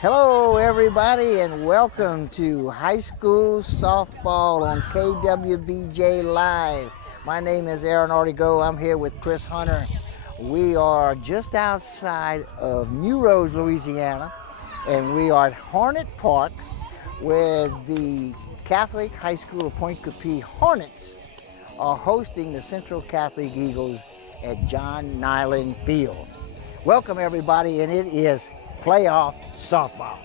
Hello everybody and welcome to high school softball on KWBJ Live. My name is Aaron Artigo. I'm here with Chris Hunter. We are just outside of New Roads, Louisiana, and we are at Hornet Park where the Catholic High School of Pointe Coupee Hornets are hosting the Central Catholic Eagles at John Nyland Field. Welcome everybody, and it is playoff softball.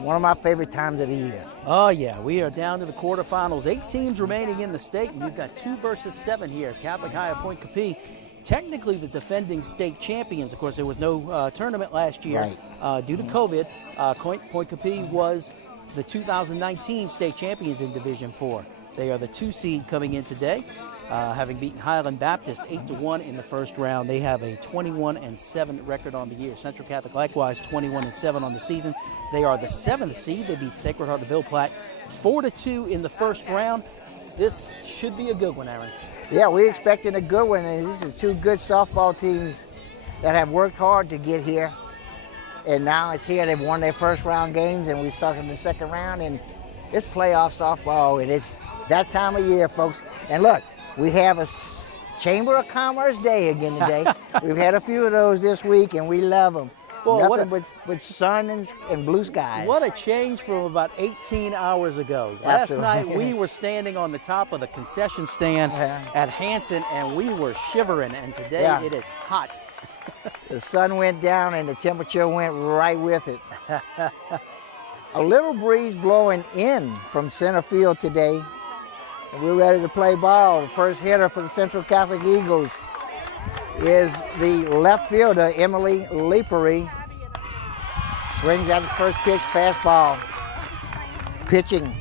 One of my favorite times of the year. Oh yeah, we are down to the quarterfinals. 8 teams remaining in the state, and we've got 2 versus 7 here. Catholic High of Pointe Coupee, technically the defending state champions. Of course, there was no tournament last year due to COVID. Pointe Coupee was the 2019 state champions in Division IV. They are the 2 seed coming in today, having beaten Highland Baptist 8-1 in the first round. They have a 21-7 record on the year. Central Catholic likewise 21-7 on the season. They are the 7th seed. They beat Sacred Heart of Ville Platte 4-2 in the first round. This should be a good one, Aaron. Yeah, we're expecting a good one, and these are 2 good softball teams that have worked hard to get here. And now it's here. They've won their first round games, and we start in the second round, and it's playoff softball, and it's that time of year, folks. And look, we have a Chamber of Commerce Day again today. We've had a few of those this week, and we love them. Boy, nothing but sun and blue skies. What a change from about 18 hours ago. Last night we were standing on the top of the concession stand at Hanson, and we were shivering, and today it is hot. The sun went down, and the temperature went right with it. A little breeze blowing in from center field today. And we're ready to play ball. The first hitter for the Central Catholic Eagles is the left fielder, Emily Leapery. Swings at the first pitch, fastball. Pitching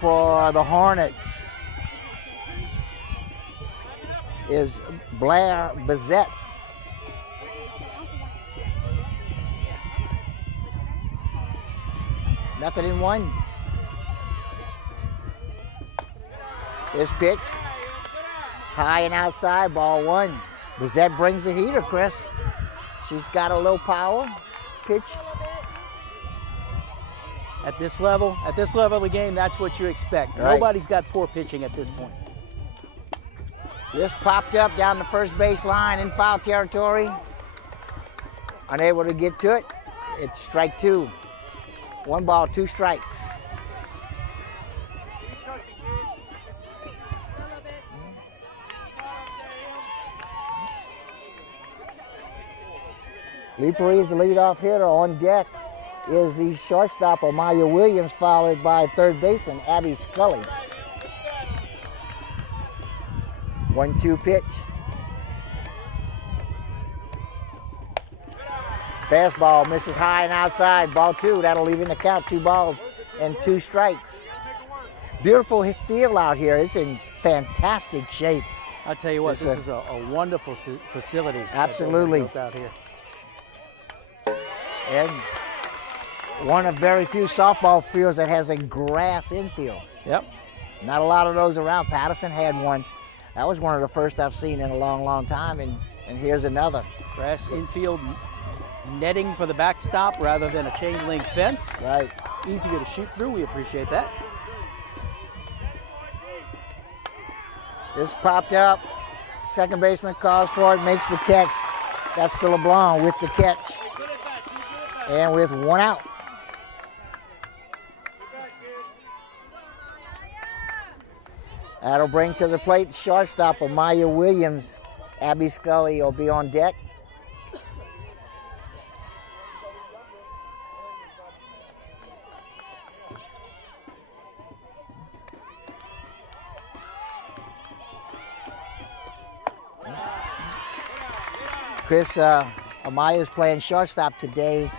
for the Hornets is Blair Bazette. Nothing in 1. This pitch, high and outside, ball 1. Bazette brings the heater, Chris. She's got a low power pitch. At this level of the game, that's what you expect. Right. Nobody's got poor pitching at this point. This popped up down the first base line in foul territory. Unable to get to it. It's strike 2. 1 ball, 2 strikes. Leapery is the leadoff hitter. On deck is the shortstop, Amaya Williams, followed by third baseman, Abby Scully. 1-2 pitch. Fastball misses high and outside, ball 2. That'll leave in the count, 2 balls and 2 strikes. Beautiful field out here. It's in fantastic shape. I'll tell you what, this is a wonderful facility. Absolutely. Built out here. And one of very few softball fields that has a grass infield. Yep. Not a lot of those around. Patterson had one. That was one of the first I've seen in a long, long time, and here's another. Grass infield netting for the backstop rather than a chain link fence. Right. Easier to shoot through. We appreciate that. This popped up. Second baseman calls for it, makes the catch. That's the LeBlanc with the catch. And with 1 out. That'll bring to the plate shortstop Amaya Williams. Abby Scully will be on deck. Chris, Amaya's playing shortstop today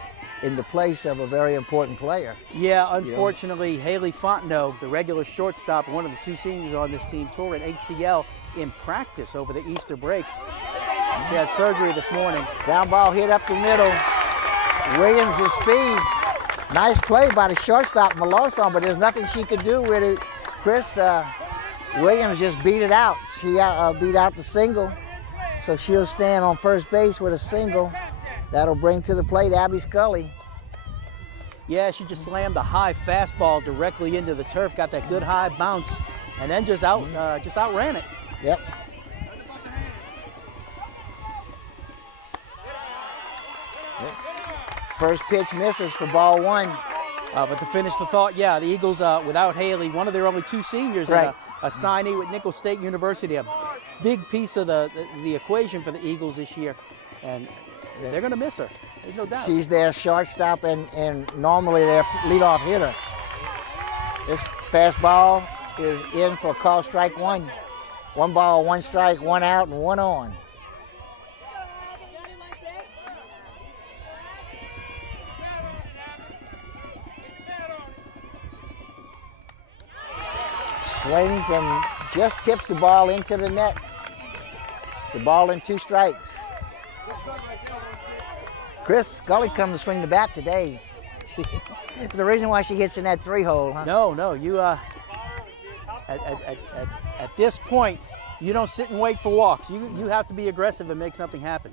in the place of a very important player. Yeah, unfortunately, Haley Fontenot, the regular shortstop, one of the 2 seniors on this team, tore an ACL in practice over the Easter break. She had surgery this morning. Ground ball hit up the middle. Williams' speed. Nice play by the shortstop, Meloson, but there's nothing she could do with it. Chris, Williams just beat it out. She beat out the single. So she'll stand on first base with a single. That'll bring to the plate Abby Scully. Yeah, she just slammed a high fastball directly into the turf, got that good high bounce, and then just outran it. Yep. First pitch misses for ball 1. But to finish the thought, yeah, the Eagles, without Haley, one of their only 2 seniors, right. and a signee with Nicholls State University, a big piece of the equation for the Eagles this year, and they're going to miss her. There's no doubt. She's their shortstop and normally their leadoff hitter. This fastball is in for call strike 1. 1 ball, 1 strike, 1 out, and 1 on. Swings and just tips the ball into the net. It's a ball and 2 strikes. Chris Scully come to swing the bat today. It's the reason why she gets in that 3-hole, huh? No, you at this point, you don't sit and wait for walks. You have to be aggressive and make something happen.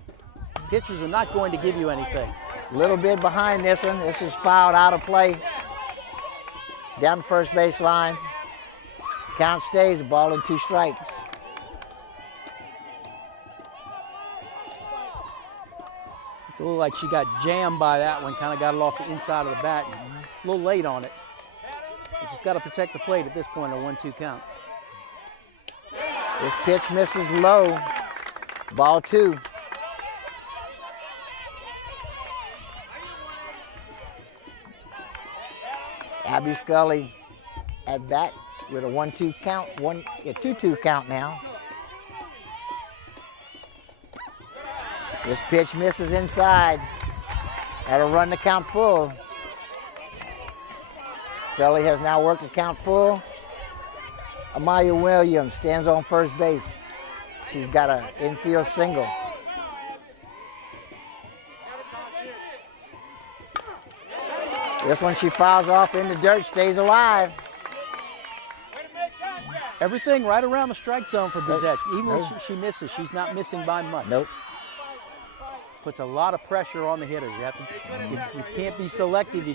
Pitchers are not going to give you anything. A little bit behind this one. This is fouled out of play. Down the first base line. Count stays, ball and 2 strikes. It looked like she got jammed by that one, kind of got it off the inside of the bat. A little late on it. You just got to protect the plate at this point, a 1-2 count. This pitch misses low. Ball 2. Abby Scully at bat with a 1-2 count, 2-2 count now. This pitch misses inside. That'll run the count full. Scully has now worked the count full. Amaya Williams stands on first base. She's got an infield single. This one she fouls off in the dirt, stays alive. Everything right around the strike zone for Bizette. Even when she misses, she's not missing by much. Nope. Puts a lot of pressure on the hitters. You can't be selective.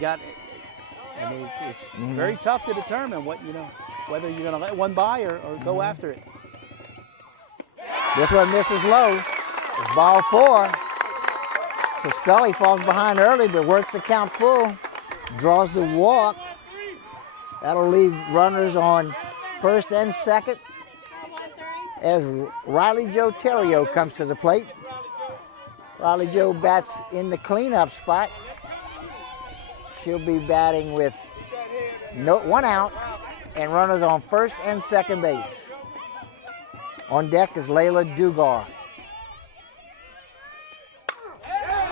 And it's very tough to determine whether you're going to let one by or go after it. This one misses low. It's ball 4. So Scully falls behind early, but works the count full. Draws the walk. That'll leave runners on first and second as Riley Jo Terrio comes to the plate. Riley Jo bats in the cleanup spot. She'll be batting with 1 out and runners on first and second base. On deck is Layla Dugar.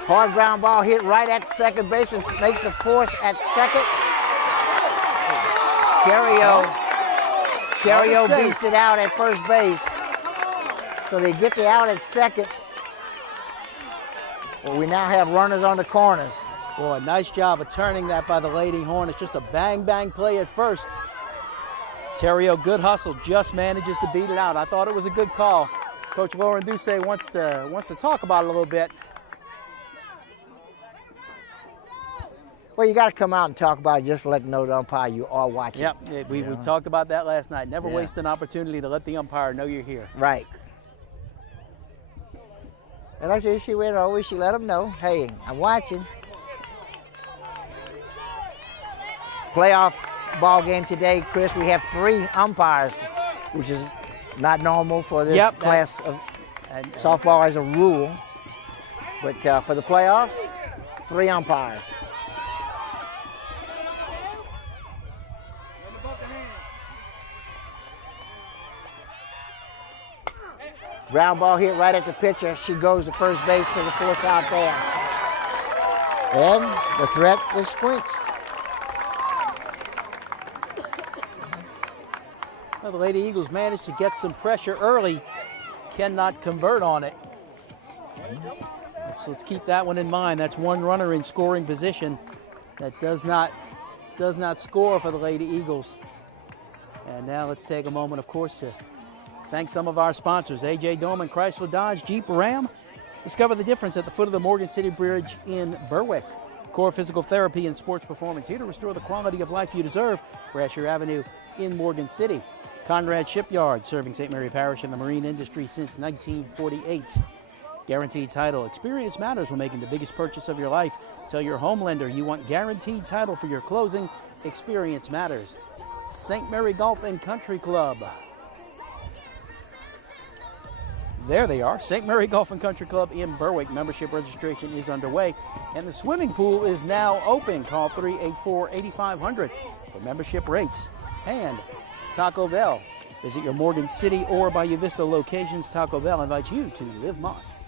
Hard ground ball hit right at second base and makes the force at second. Terrio beats it out at first base. So they get the out at second. Well, we now have runners on the corners. Boy, nice job of turning that by the Lady Hornets. Just a bang play at first. Terrio, good hustle, just manages to beat it out. I thought it was a good call. Coach Lauren Duce wants to talk about it a little bit. Well, you got to come out and talk about it just to let know the umpire you are watching. Yep, we talked about that last night. Never waste an opportunity to let the umpire know you're here. Right. And I said she went over, she let him know, hey, I'm watching. Playoff ball game today, Chris, we have 3 umpires, which is not normal for this class of softball as a rule. But for the playoffs, 3 umpires. Ground ball hit right at the pitcher. She goes to first base for the force out there. And the threat is squinched. Well, the Lady Eagles managed to get some pressure early. Cannot convert on it. Let's keep that one in mind. That's 1 runner in scoring position that does not score for the Lady Eagles. And now let's take a moment, of course, to thank some of our sponsors. AJ Doman, Chrysler Dodge, Jeep Ram. Discover the difference at the foot of the Morgan City Bridge in Berwick. Of Core Physical Therapy and Sports Performance, here to restore the quality of life you deserve. Brasher Avenue in Morgan City. Conrad Shipyard, serving St. Mary Parish and the marine industry since 1948. Guaranteed Title. Experience matters when making the biggest purchase of your life. Tell your home lender you want Guaranteed Title for your closing. Experience matters. St. Mary Golf and Country Club. There they are, St. Mary Golf and Country Club in Berwick. Membership registration is underway, and the swimming pool is now open. Call 384-8500 for membership rates. And Taco Bell. Visit your Morgan City or Bayou Vista locations. Taco Bell invites you to Live Moss.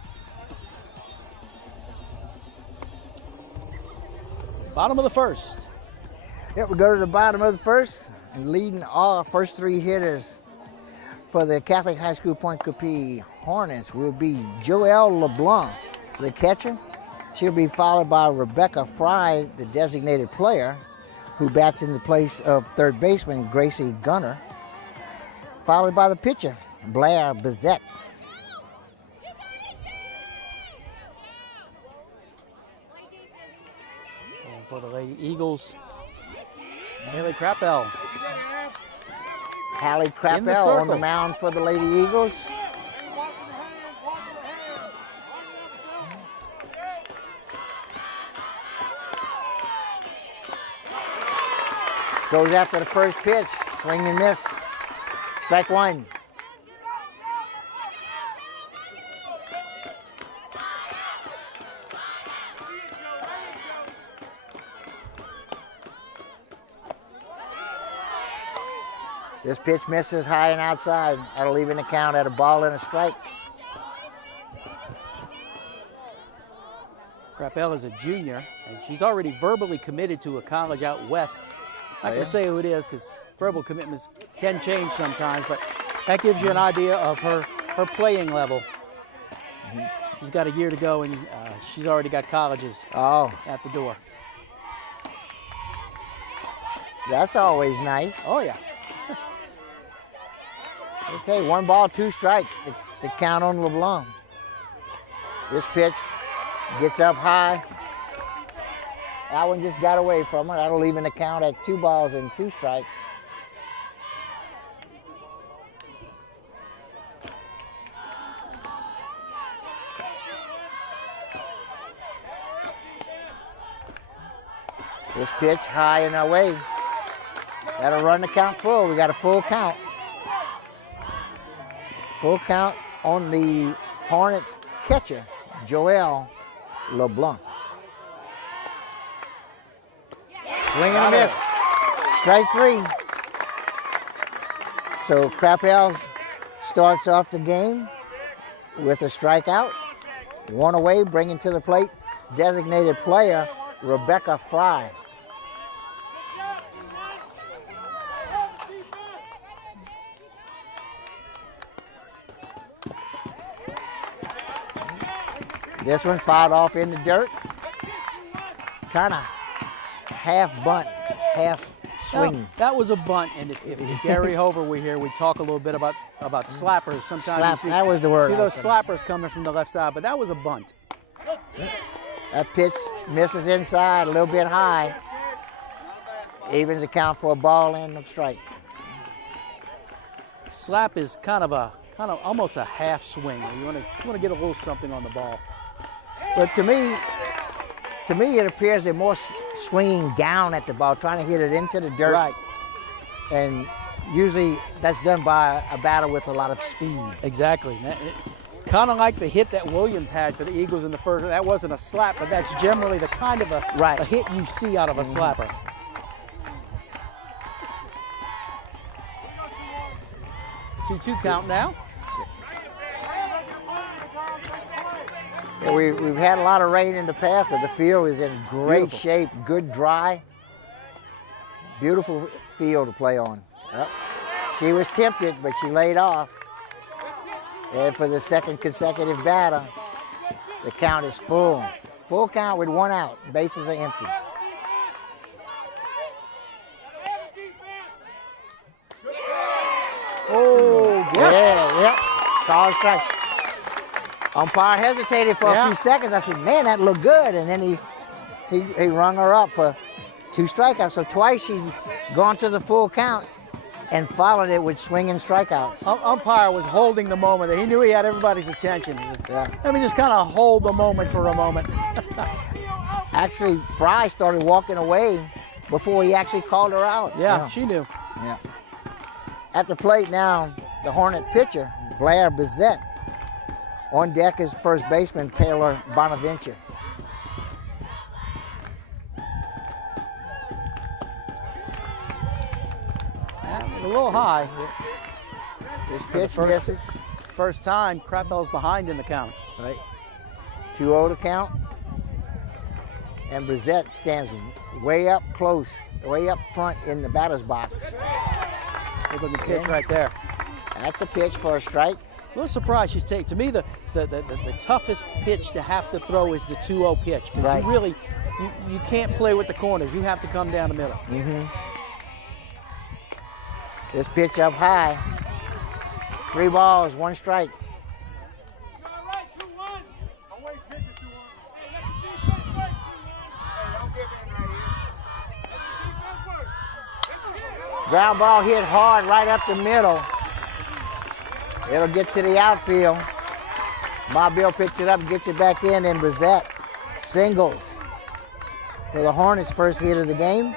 Bottom of the first. Yep, we go to the bottom of the first, and leading all first three hitters for the Catholic High School Pointe Coupee Hornets will be Joelle LeBlanc, the catcher. She'll be followed by Rebecca Fry, the designated player, who bats in the place of third baseman Gracie Gunner, followed by the pitcher, Blair Bizette. And for the Lady Eagles, Haley Crappell. Hallie Crappell on the mound for the Lady Eagles. Goes after the first pitch, swing and miss. Strike one. This pitch misses high and outside. That'll leave an account at a ball and a strike. Crappell is a junior, and she's already verbally committed to a college out west. Not going to say who it is because verbal commitments can change sometimes, but that gives you an idea of her playing level. She's got a year to go, and she's already got colleges at the door. That's always nice. Oh, yeah. Okay, 1 ball, 2 strikes. The count on LeBlanc. This pitch gets up high. That one just got away from her. That'll leave an account at 2 balls and 2 strikes. This pitch high and away. That'll run the count full. We got a full count. Full count on the Hornets catcher, Joelle LeBlanc. Swing and a miss. Strike 3. So Crappell starts off the game with a strikeout. 1 away, bringing to the plate designated player Rebecca Fry. This one fired off in the dirt. Kind of half bunt, half swing. That was a bunt, and if Gary Hover were here, we'd talk a little bit about slappers. Sometimes that was the word. See those slappers coming from the left side, but that was a bunt. That pitch misses inside, a little bit high. Evens account for a ball and a strike. Slap is kind of almost a half swing. You want to get a little something on the ball. But to me, it appears they're more swinging down at the ball, trying to hit it into the dirt. Right. And usually that's done by a batter with a lot of speed. Exactly. Kind of like the hit that Williams had for the Eagles in the first. That wasn't a slap, but that's generally the kind of a hit you see out of a slapper. Two count now. Yeah, we've had a lot of rain in the past, but the field is in great shape, good dry. Beautiful field to play on. Yep. She was tempted, but she laid off. And for the second consecutive batter, the count is full. Full count with 1 out. Bases are empty. Oh, yes. Yeah, yep. Call strike. Umpire hesitated for a few seconds. I said, man, that looked good. And then he he rung her up for 2 strikeouts. So twice she's gone to the full count and followed it with swinging strikeouts. Umpire was holding the moment there. He knew he had everybody's attention. Yeah. Let me just kind of hold the moment for a moment. Actually, Fry started walking away before he actually called her out. Yeah, she knew. Yeah. At the plate now, the Hornet pitcher, Blair Bissett. On deck is first baseman Taylor Bonaventure. A little high. This pitch misses. First time Crappell's behind in the count. Right. 2-0 to count. And Bissett stands way up close, way up front in the batter's box. Good looking pitch right there. That's a pitch for a strike. A little surprised she's taking. To me, the toughest pitch to have to throw is the 2-0 pitch. Because right. you can't play with the corners. You have to come down the middle. Mm-hmm. This pitch up high. 3 balls, 1 strike. Ground ball hit hard right up the middle. It'll get to the outfield. Bob Bill picks it up and gets it back in, and Bissett singles for the Hornets' first hit of the game.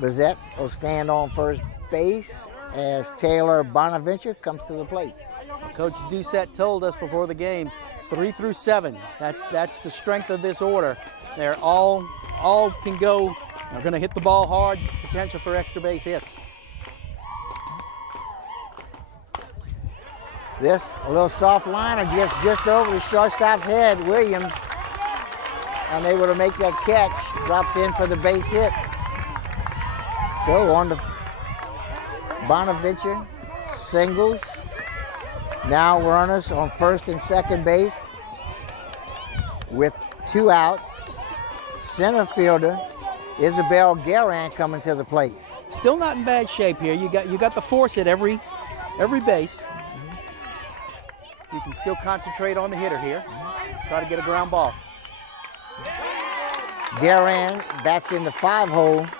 Bissett will stand on first base as Taylor Bonaventure comes to the plate. Coach Doucette told us before the game, 3 through 7. That's the strength of this order. They're all can go. They're going to hit the ball hard. Potential for extra base hits. This a little soft liner just over the shortstop's head. Williams unable to make that catch. Drops in for the base hit. So on to Bonaventure, singles. Now runners on first and second base with 2 outs. Center fielder Isabel Guerin coming to the plate. Still not in bad shape here. You got the force at every base. You can still concentrate on the hitter here. Try to get a ground ball. Guerin bats in the 5-hole. And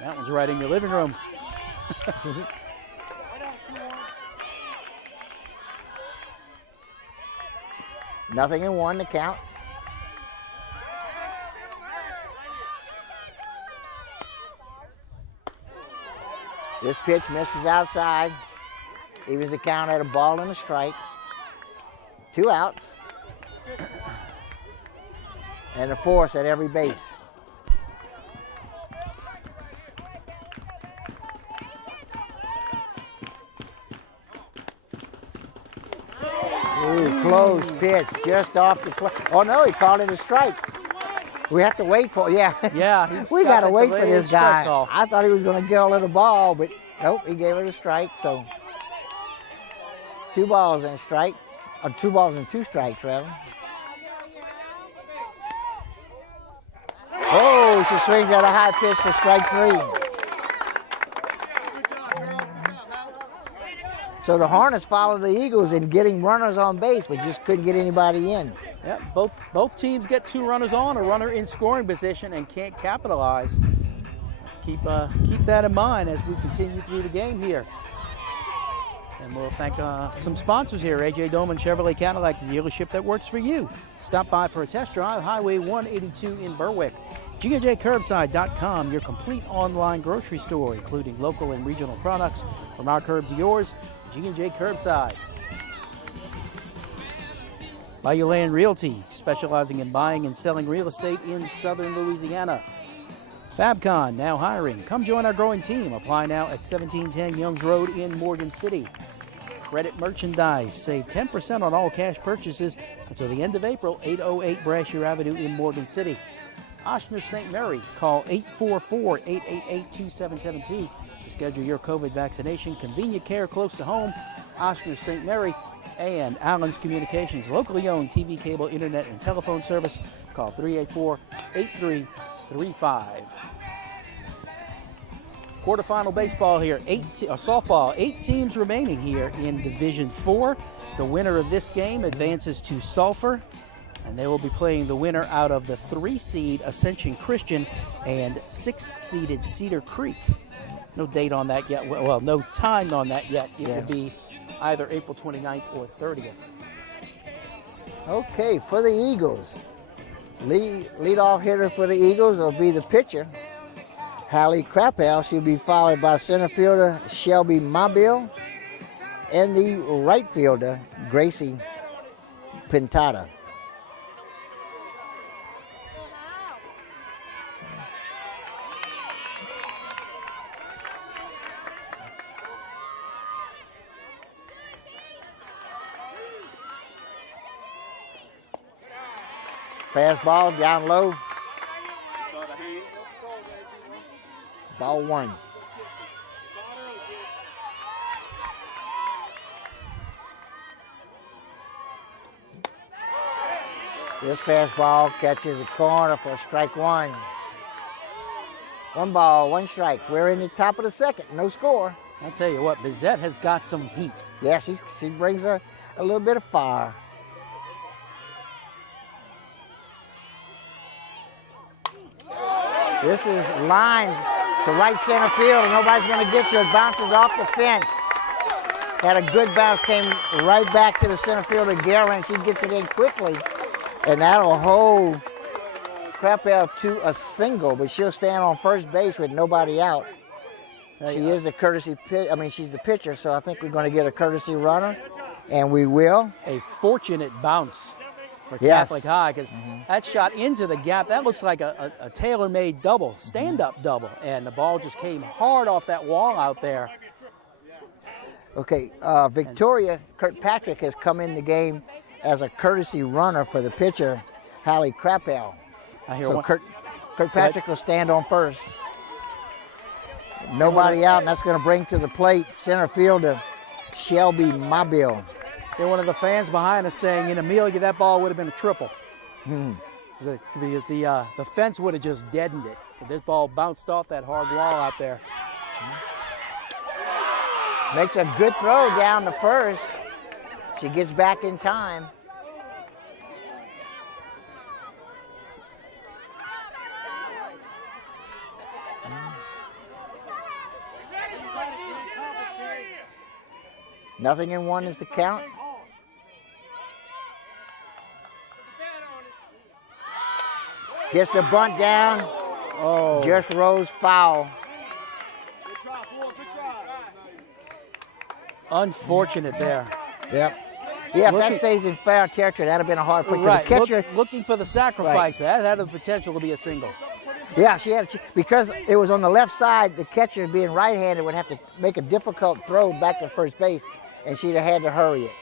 that one's right in your living room. Nothing in 1 to count. This pitch misses outside. Evens the count at a ball and a strike. 2 outs. And a force at every base. Ooh, close pitch just off the plate. Oh no, he called it a strike. We have to wait for it. Yeah. We got to wait for this guy. I thought he was going to go at the ball, but nope, he gave it a strike. So 2 balls and a strike, or 2 balls and 2 strikes, rather. Oh, she swings at a high pitch for strike 3. So the Hornets followed the Eagles in getting runners on base, but just couldn't get anybody in. Yeah, both teams get 2 runners on, a runner in scoring position, and can't capitalize. Let's keep that in mind as we continue through the game here. And we'll thank some sponsors here, A.J. Doman Chevrolet Cadillac, the dealership that works for you. Stop by for a test drive, Highway 182 in Berwick. GJCurbside.com, your complete online grocery store, including local and regional products from our curb to yours. G&J Curbside. Bayou Land Realty, specializing in buying and selling real estate in southern Louisiana. Fabcon, now hiring. Come join our growing team. Apply now at 1710 Youngs Road in Morgan City. Credit Merchandise, save 10% on all cash purchases until the end of April, 808 Brashear Avenue in Morgan City. Oshner St. Mary, call 844-888-2772 to schedule your COVID vaccination. Convenient care close to home. Oshner St. Mary. And Allen's Communications, locally owned TV, cable, internet, and telephone service. Call 384-8335. Quarterfinal baseball here, softball, 8 teams remaining here in Division IV. The winner of this game advances to Sulphur, and they will be playing the winner out of the 3-seed Ascension Christian and 6th-seeded Cedar Creek. No date on that yet. Well, no time on that yet. It will be either April 29th or 30th. Okay, for the Eagles, leadoff hitter for the Eagles will be the pitcher, Hallie Krappel. She'll be followed by center fielder Shelby Mobile and the right fielder Gracie Pintata. Fastball down low. Ball 1. This fastball catches a corner for strike 1. 1 ball, 1 strike. We're in the top of the second. No score. I'll tell you what, Bizette has got some heat. Yeah, she brings a little bit of fire. This is lined to right center field, and nobody's going to get to it. Bounces off the fence. Had a good bounce, came right back to the center fielder, Guerin. She gets it in quickly, and that'll hold Krappel to a single, but she'll stand on first base with nobody out. She is a courtesy she's the pitcher, so I think we're going to get a courtesy runner, and we will. A fortunate bounce for Catholic High, because that shot into the gap, that looks like a tailor-made double, stand-up double, and the ball just came hard off that wall out there. Okay, Victoria Kirkpatrick has come in the game as a courtesy runner for the pitcher, Hallie Krappel. So Kirkpatrick will stand on first. Nobody out, and that's going to bring to the plate center fielder Shelby Mobile. One of the fans behind us saying, in Amelia, that ball would have been a triple. The fence would have just deadened it. But this ball bounced off that hard wall out there. Makes a good throw down to first. She gets back in time. Nothing in 1 is the count. Gets the bunt down. Oh. Just rose foul. Unfortunate there. Yep. Yeah, if that stays in foul territory, that'd have been a hard play. Right. The catcher, looking for the sacrifice, but that had the potential to be a single. Yeah, she had because it was on the left side. The catcher, being right-handed, would have to make a difficult throw back to first base, and she'd have had to hurry it.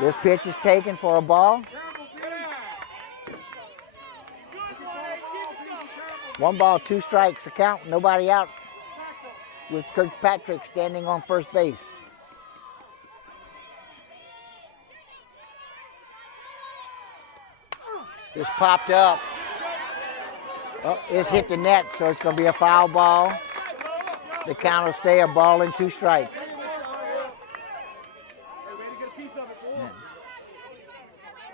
This pitch is taken for a ball. 1 ball, 2 strikes. The count. Nobody out. With Kirkpatrick standing on first base. It's popped up. Oh, it's hit the net, so it's going to be a foul ball. The count will stay a ball and 2 strikes. Yeah.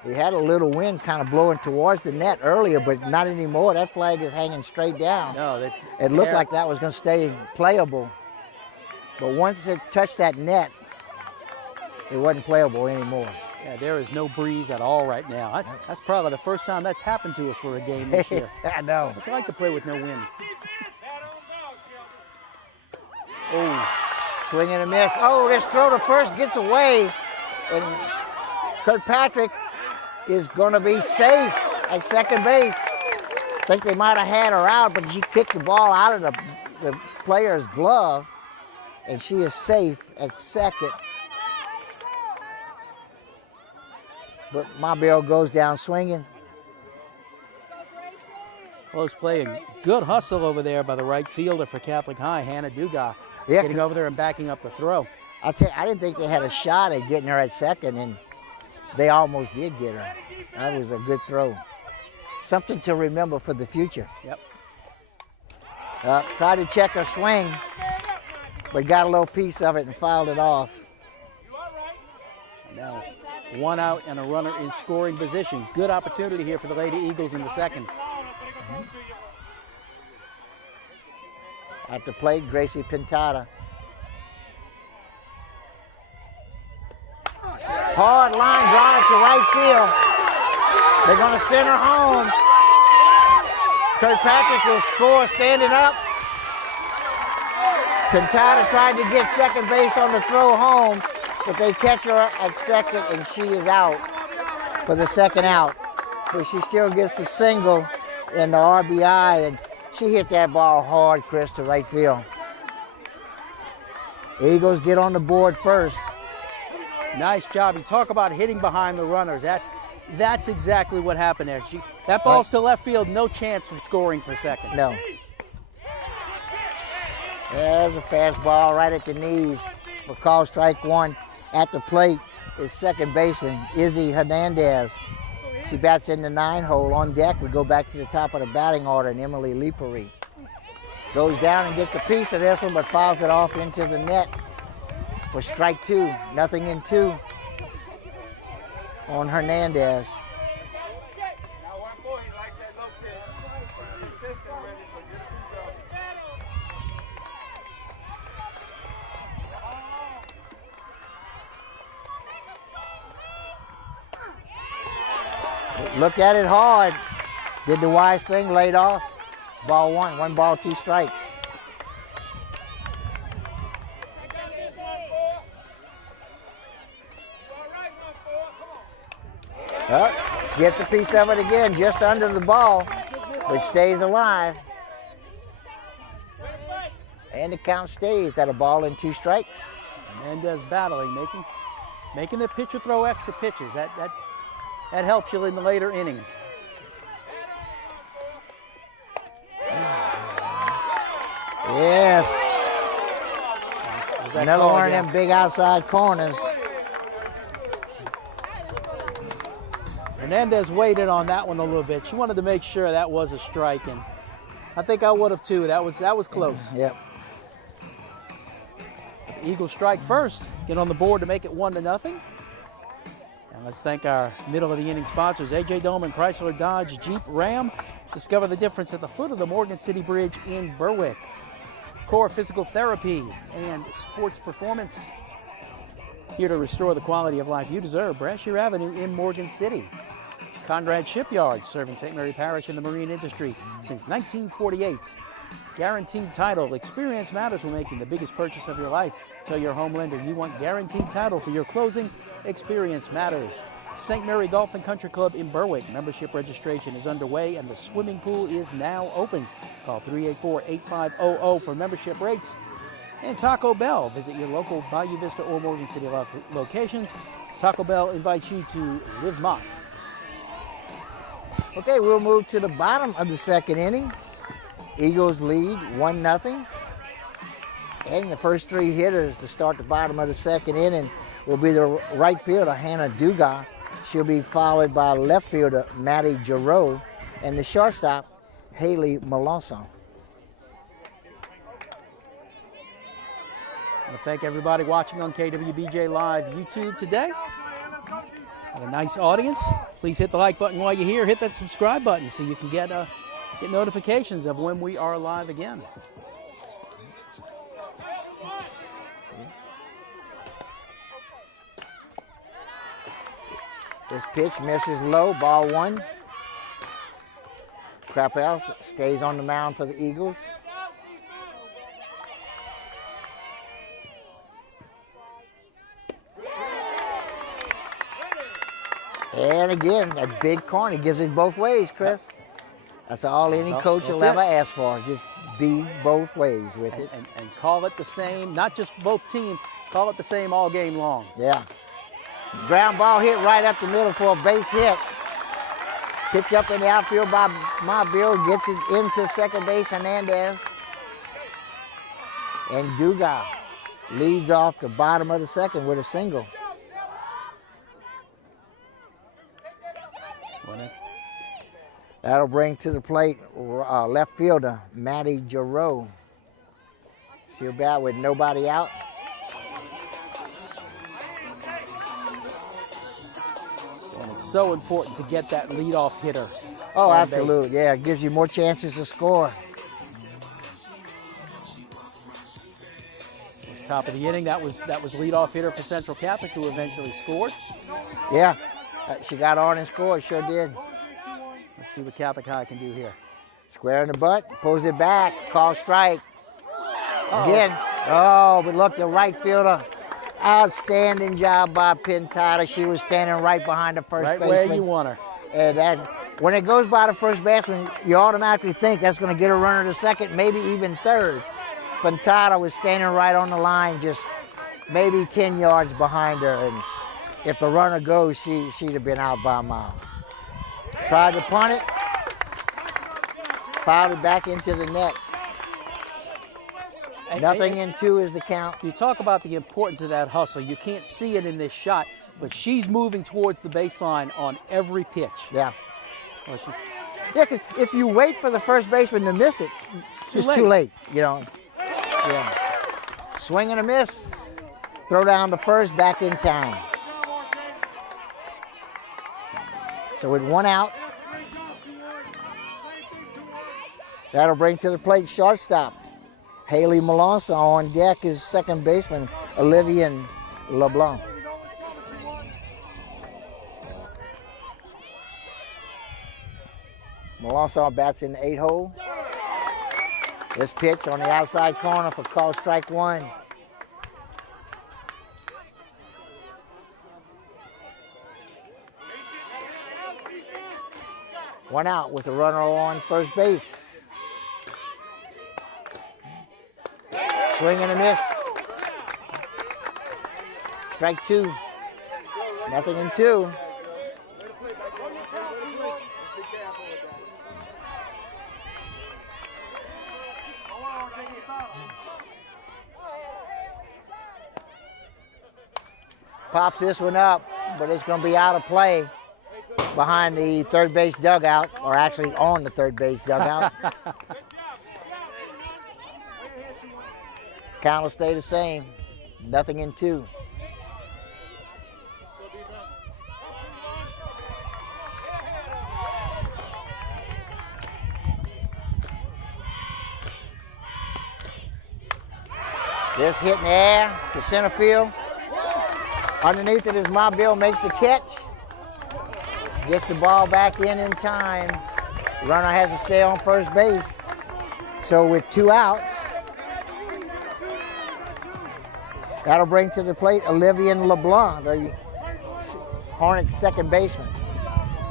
We had a little wind kind of blowing towards the net earlier, but not anymore. That flag is hanging straight down. No, it looked like that was going to stay playable. But once it touched that net, it wasn't playable anymore. Yeah, there is no breeze at all right now. That's probably the first time that's happened to us for a game this year. I know. It's like to play with no wind. Oh, swing and a miss. Oh, this throw to first gets away. And Kirkpatrick is going to be safe at second base. I think they might have had her out, but she kicked the ball out of the player's glove, and she is safe at second. But Mobile goes down swinging. Close play and good hustle over there by the right fielder for Catholic High, Hannah Dugas, getting over there and backing up the throw. I'll tell you, I didn't think they had a shot at getting her at second, and they almost did get her. That was a good throw. Something to remember for the future. Yep. Tried to check her swing, but got a little piece of it and fouled it off. Now, 1 out and a runner in scoring position. Good opportunity here for the Lady Eagles in the second. At the plate, Gracie Pintada. Hard line drive to right field. They're going to send her home. Kirkpatrick will score standing up. Pintada tried to get second base on the throw home, but they catch her at second, and she is out for the second out. But she still gets the single in the RBI, and she hit that ball hard, Chris, to right field. Eagles get on the board first. Nice job. You talk about hitting behind the runners. That's exactly what happened there. That ball's to left field, no chance of scoring for second. No. There's a fastball right at the knees. We'll call strike one. At the plate is second baseman Izzy Hernandez. She bats in the 9 hole. On deck, we go back to the top of the batting order, and Emily Leapery goes down and gets a piece of this one, but fouls it off into the net for strike 2. Nothing in 2 on Hernandez. Looked at it hard. Did the wise thing, laid off. It's ball 1. 1 ball, 2 strikes. Gets a piece of it again, just under the ball, which stays alive. And the count stays at a ball and 2 strikes. Hernandez battling, making the pitcher throw extra pitches. That helps you in the later innings. Yes. Another one of them big outside corners. Hernandez waited on that one a little bit. She wanted to make sure that was a strike, and I think I would have too. That was close. Yep. Eagles strike first, get on the board to make it 1-0. And let's thank our middle of the inning sponsors, AJ Dolman, Chrysler Dodge Jeep Ram. Discover the difference at the foot of the Morgan City Bridge in Berwick. Core Physical Therapy and Sports Performance. Here to restore the quality of life you deserve. Brashear Avenue in Morgan City. Conrad Shipyard, serving St. Mary Parish and the marine industry since 1948. Guaranteed Title. Experience matters when making the biggest purchase of your life. Tell your home lender you want Guaranteed Title for your closing. Experience matters. St. Mary Golf and Country Club in Berwick. Membership registration is underway and the swimming pool is now open. Call 384-8500 for membership rates. And Taco Bell. Visit your local Bayou Vista or Morgan City locations. Taco Bell invites you to Live Moss. Okay, we'll move to the bottom of the second inning. Eagles lead 1-0. And the first 3 hitters to start the bottom of the second inning will be the right fielder, Hannah Dugas. She'll be followed by left fielder, Maddie Giroux, and the shortstop, Haley Melanson. I want to thank everybody watching on KWBJ Live YouTube today. Have a nice audience. Please hit the like button while you're here. Hit that subscribe button so you can get notifications of when we are live again. This pitch misses low, ball 1. Krappel stays on the mound for the Eagles. And again, that big corner gives it both ways, Chris. That's all any coach will ever ask for. Just be both ways with it. And call it the same, not just both teams, call it the same all game long. Yeah. Ground ball hit right up the middle for a base hit. Picked up in the outfield by Mobile, gets it into second base, Hernandez. And Dugas leads off the bottom of the second with a single. That'll bring to the plate left fielder Maddie Giroux. She'll bat with nobody out. And it's so important to get that leadoff hitter. Oh, absolutely. Yeah, it gives you more chances to score. It was top of the inning. That was leadoff hitter for Central Catholic, who eventually scored. Yeah, she got on and scored. Sure did. Let's see what Catholic High can do here. Square in the butt, pulls it back, call strike. Again. Oh, but look, the right fielder. Outstanding job by Pintata. She was standing right behind the first baseman. Right where you want her. And that, when it goes by the first baseman, you automatically think that's going to get a runner to second, maybe even third. Pintata was standing right on the line, just maybe 10 yards behind her. And if the runner goes, she'd have been out by a mile. Tried to punt it, fouled it back into the net. Nothing in 2 is the count. You talk about the importance of that hustle. You can't see it in this shot, but she's moving towards the baseline on every pitch. Yeah. Well, yeah, because if you wait for the first baseman to miss it, it's too late, you know. Yeah. Swing and a miss. Throw down the first, back in time. So with 1 out, that'll bring to the plate shortstop Haley Malonza. On deck is second baseman Olivia LeBlanc. Malonza bats in the 8 hole. This pitch on the outside corner for call strike 1. One out with a runner on first base. Swing and a miss. Strike 2. Nothing in 2. Pops this one up, but it's going to be out of play behind the third base dugout, or actually on the third base dugout. Count will stay the same. Nothing in 2. This hit in the air to center field. Underneath it is Mobile, makes the catch. Gets the ball back in time. Runner has to stay on first base. So with 2 outs, that'll bring to the plate Olivia LeBlanc, the Hornets' second baseman.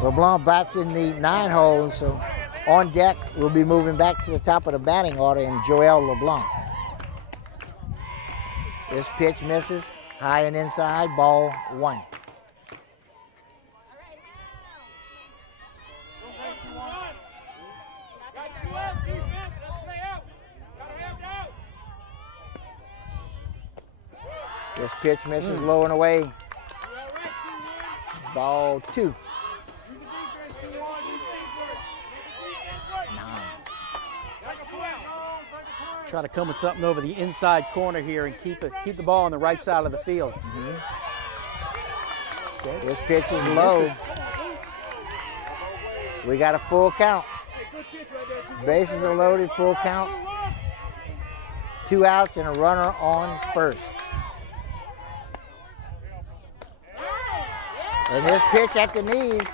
LeBlanc bats in the 9 hole, so on deck we'll be moving back to the top of the batting order in Joelle LeBlanc. This pitch misses, high and inside, ball 1. This pitch misses low and away. Ball 2. 9. Try to come with something over the inside corner here and keep the ball on the right side of the field. This pitch is low. We got a full count. Bases are loaded, full count. 2 outs and a runner on first. And this pitch at the knees.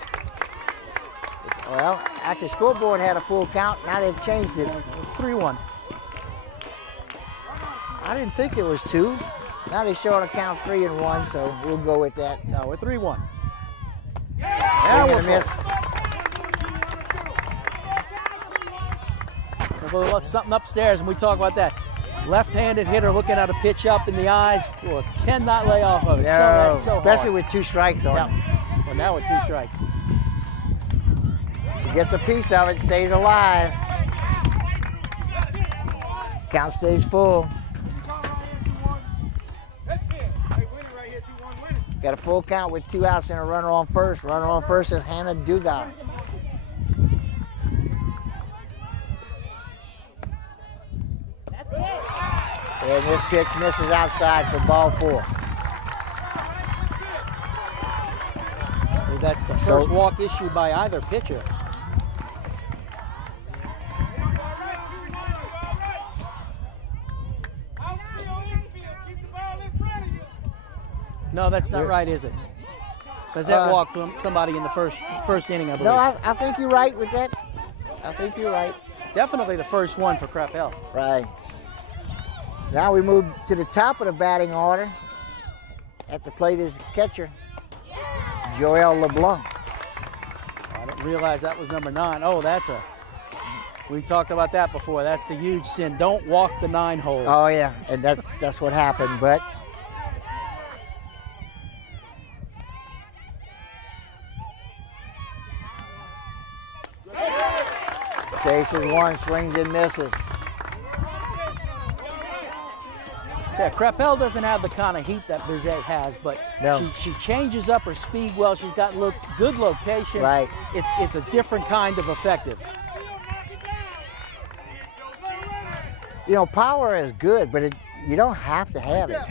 Well, actually, scoreboard had a full count. Now they've changed it. It's 3-1. I didn't think it was 2. Now they're showing a count 3-1, so we'll go with that. No, we're 3-1. Now we'll miss. We'll something upstairs, and we talk about that. Left-handed hitter looking at a pitch up in the eyes. Well, cannot lay off of it. No, so especially hard. with 2 strikes on it. Well, now with 2 strikes. She gets a piece of it, stays alive. Count stays full. Got a full count with 2 outs and a runner on first. Runner on first is Hannah Dugar. And this pitch misses outside for ball 4. That's the first walk issued by either pitcher. No, that's not right, is it? Because that walked somebody in the first inning, I believe. No, I think you're right with that. I think you're right. Definitely the first one for Coppee. Right. Now we move to the top of the batting order. At the plate is the catcher, Joel LeBlanc. I didn't realize that was number 9. Oh, we talked about that before. That's the huge sin. Don't walk the 9 hole. Oh yeah, and that's what happened. But chases one, swings and misses. Yeah, Coppee doesn't have the kind of heat that Bizet has, but no. she changes up her speed well. She's got good location. Right. It's a different kind of effective. You know, power is good, but you don't have to have it.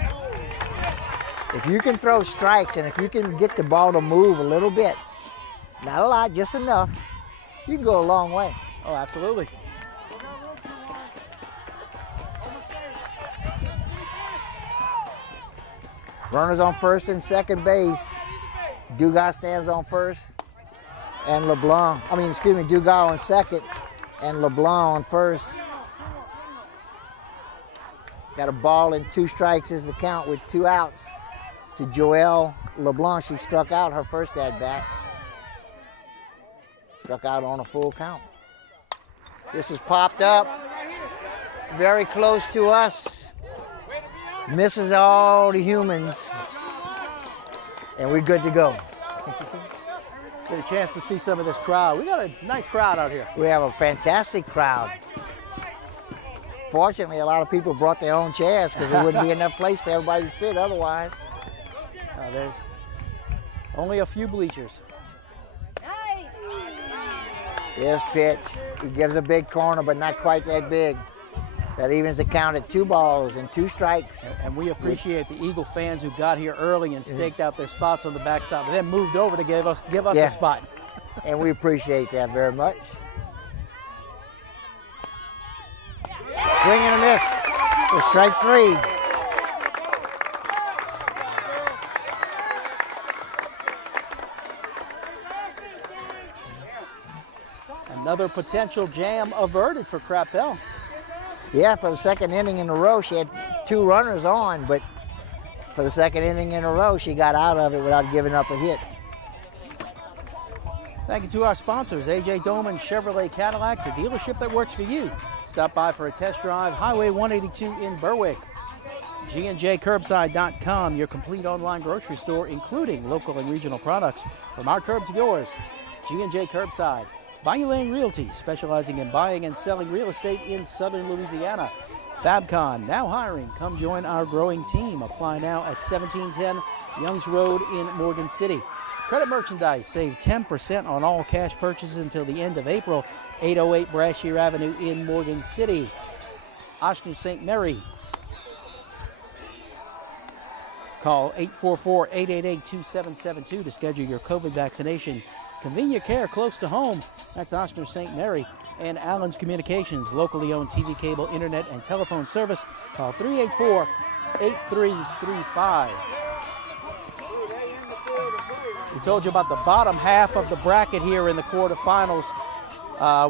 If you can throw strikes and if you can get the ball to move a little bit, not a lot, just enough, you can go a long way. Oh, absolutely. Runners on first and second base. Dugas stands on first, and Dugas on second, and LeBlanc on first. Got a ball and 2 strikes is the count with 2 outs to Joelle LeBlanc. She struck out her first at bat. Struck out on a full count. This is popped up very close to us. Misses all the humans, and we're good to go. Get a chance to see some of this crowd. We got a nice crowd out here. We have a fantastic crowd. Fortunately, a lot of people brought their own chairs because there wouldn't be enough place for everybody to sit otherwise. There's only a few bleachers. This pitch, he gives a big corner, but not quite that big. That evens the count at 2 balls and 2 strikes. And we appreciate the Eagle fans who got here early and staked out their spots on the backside, but then moved over to give us a spot. And we appreciate that very much. Swing and a miss for strike 3. Another potential jam averted for Coppee. Yeah, for the second inning in a row, she had 2 runners on, but for the second inning in a row, she got out of it without giving up a hit. Thank you to our sponsors, A.J. Doman Chevrolet Cadillac, the dealership that works for you. Stop by for a test drive, Highway 182 in Berwick. GNJCurbside.com, your complete online grocery store, including local and regional products. From our curb to yours, G&J Curbside. Bayou Lane Realty, specializing in buying and selling real estate in southern Louisiana. Fabcon, now hiring. Come join our growing team. Apply now at 1710 Youngs Road in Morgan City. Credit Merchandise, save 10% on all cash purchases until the end of April. 808 Brashear Avenue in Morgan City. Oshner St. Mary. Call 844-888-2772 to schedule your COVID vaccination. Convenient care close to home. That's Oshner St. Mary. And Allen's Communications, locally owned TV, cable, internet, and telephone service. Call 384-8335. We told you about the bottom half of the bracket here in the quarterfinals.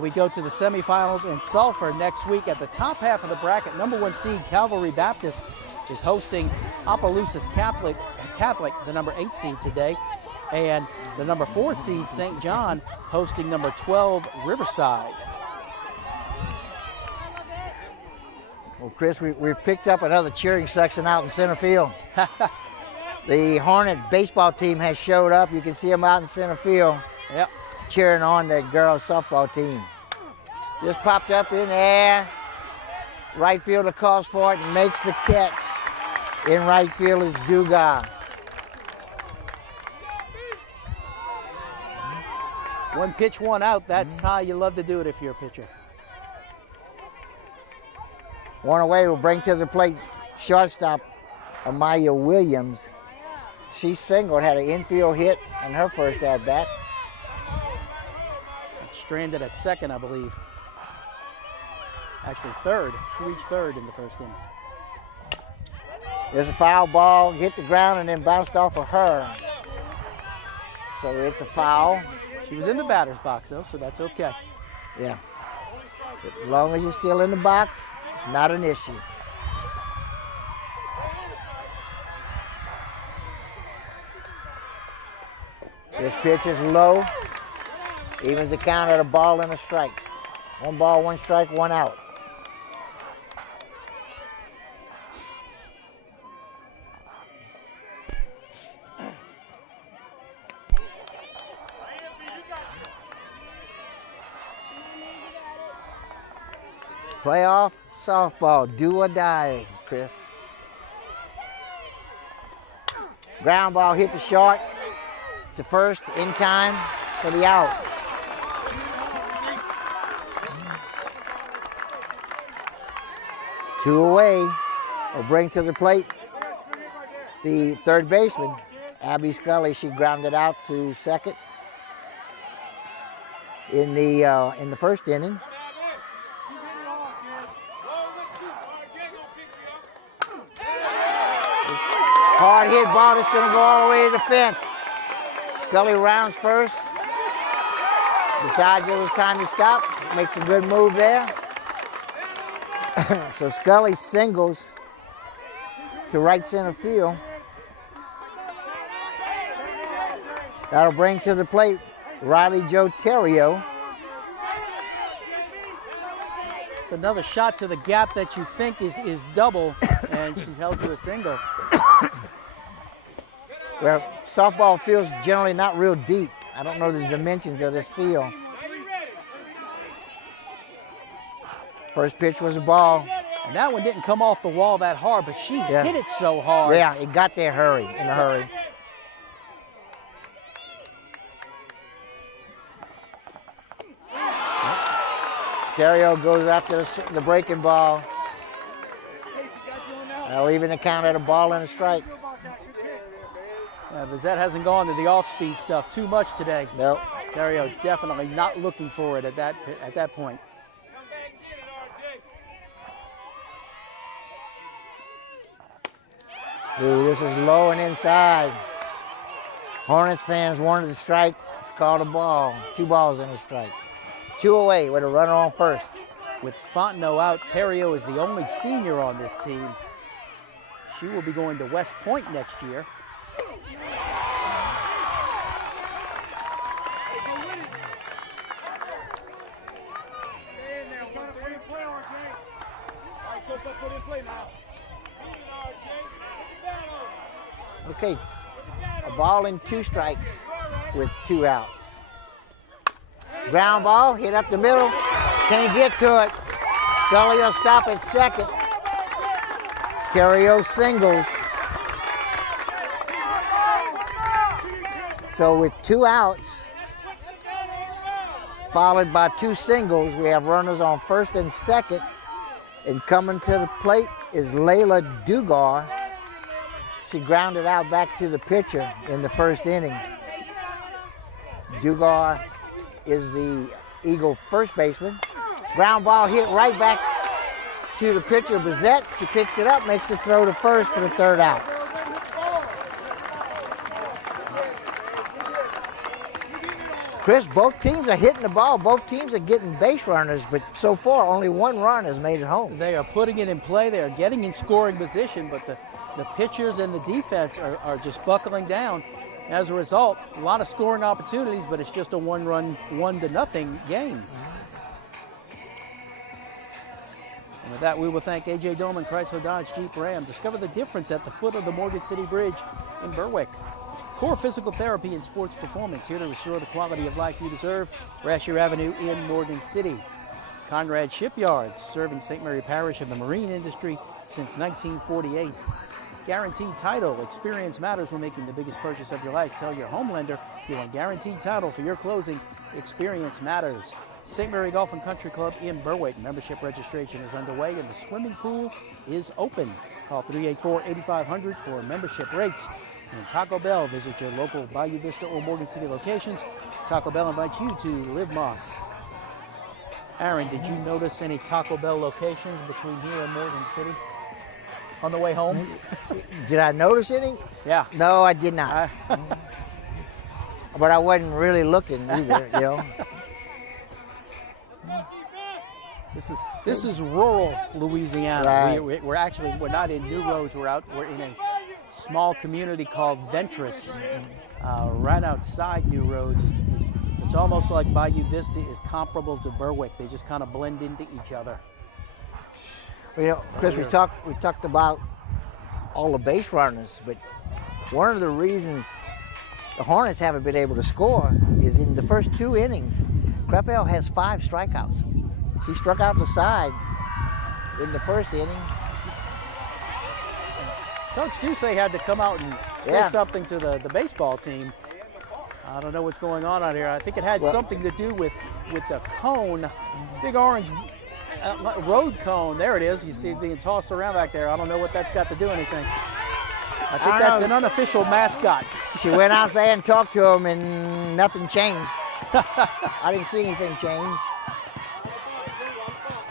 We go to the semifinals in Sulphur next week. At the top half of the bracket, number 1 seed Calvary Baptist is hosting Opelousas Catholic, the number 8 seed today. And the number 4 seed St. John hosting number 12 Riverside. Well, Chris, we've picked up another cheering section out in center field. The Hornet baseball team has showed up. You can see them out in center field. Yep. Cheering on the girls softball team. Just popped up in the air. Right fielder calls for it and makes the catch. In right field is Dugas. One pitch, one out. That's how you love to do it if you're a pitcher. One away will bring to the plate shortstop Amaya Williams. She singled, had an infield hit in her first at-bat. Stranded at second, I believe. Actually third. She reached third in the first inning. There's a foul ball, hit the ground and then bounced off of her. So it's a foul. She was in the batter's box though, so that's okay. Yeah. As long as you're still in the box, it's not an issue. This pitch is low. Evens the count at a ball and a strike. 1 ball, 1 strike, 1 out. Playoff softball, do or die, Chris. Ground ball hit the short to first in time for the out. Two away will bring to the plate the third baseman, Abby Scully. She grounded out to second in the first inning. Hard hit ball that's going to go all the way to the fence. Scully rounds first. Decides it was time to stop. Makes a good move there. So Scully singles to right center field. That'll bring to the plate Riley Jo Terrio. It's another shot to the gap that you think is double, and she's held to a single. Well, softball field's generally not real deep. I don't know the dimensions of this field. First pitch was a ball. And that one didn't come off the wall that hard, but she hit it so hard. Yeah, it got there in a hurry. Terrio goes after the breaking ball. That'll even the count at a ball and a strike. Yeah, Bizette hasn't gone to the off-speed stuff too much today. Nope. Terrio definitely not looking for it at that point. Ooh, this is low and inside. Hornets fans wanted to strike. It's called a ball. 2 balls and a strike. 2 away with a runner on first. With Fontenot out, Terrio is the only senior on this team. She will be going to West Point next year. Okay, a ball and 2 strikes with 2 outs. Ground ball, hit up the middle. Can't get to it. Scully will stop at second. Terrio singles. So with 2 outs, followed by 2 singles, we have runners on first and second. And coming to the plate is Layla Dugar. She grounded out back to the pitcher in the first inning. Dugar is the Eagle first baseman. Ground ball hit right back to the pitcher, Bizette. She picks it up, makes a throw to first for the 3rd out. Chris, both teams are hitting the ball. Both teams are getting base runners, but so far only 1 run has made it home. They are putting it in play. They are getting in scoring position, but the pitchers and the defense are just buckling down. As a result, a lot of scoring opportunities, but it's just a 1-run, 1-0 game. And with that, we will thank A.J. Dolman, Chrysler Dodge Jeep Ram. Discover the difference at the foot of the Morgan City Bridge in Berwick. Core Physical Therapy and Sports Performance, here to restore the quality of life you deserve. Brashear Avenue in Morgan City. Conrad Shipyards, serving St. Mary Parish and the marine industry since 1948. Guaranteed Title. Experience matters when making the biggest purchase of your life. Tell your home lender you want Guaranteed Title for your closing. Experience matters. St. Mary Golf and Country Club in Berwick. Membership registration is underway and the swimming pool is open. Call 384-8500 for membership rates. And Taco Bell, visit your local Bayou Vista or Morgan City locations. Taco Bell invites you to Live Moss. Aaron, did you notice any Taco Bell locations between here and Morgan City on the way home? Did I notice any? Yeah. No, I did not. But I wasn't really looking either, you know. This is rural Louisiana. Right. We're not in New Roads. We're in a small community called Ventress, right outside New Roads. It's almost like Bayou Vista is comparable to Berwick. They just kind of blend into each other. Well, you know, Chris, we talked about all the base runners, but one of the reasons the Hornets haven't been able to score is in the first 2 innings, Crapel has 5 strikeouts. She struck out the side in the first inning. Coach Ducey had to come out and say something to the baseball team. I don't know what's going on out here. I think it had something to do with the cone, big orange road cone. There it is. You see it being tossed around back there. I don't know what that's got to do anything. I think that's an unofficial mascot. She went out there and talked to him, and nothing changed. I didn't see anything change.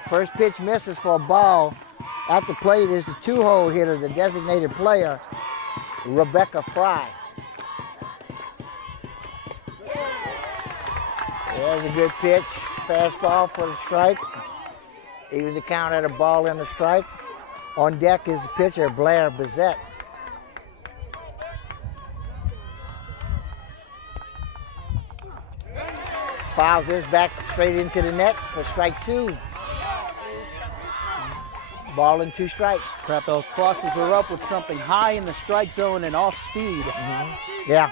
First pitch misses for a ball. At the plate is the 2-hole hitter, the designated player, Rebecca Fry. There's a good pitch. Fastball for the strike. Evens the count at a ball and a strike. On deck is the pitcher, Blair Bissett. Fouls this back straight into the net for strike 2. Ball and 2 strikes. Crapel crosses her up with something high in the strike zone and off speed. Yeah.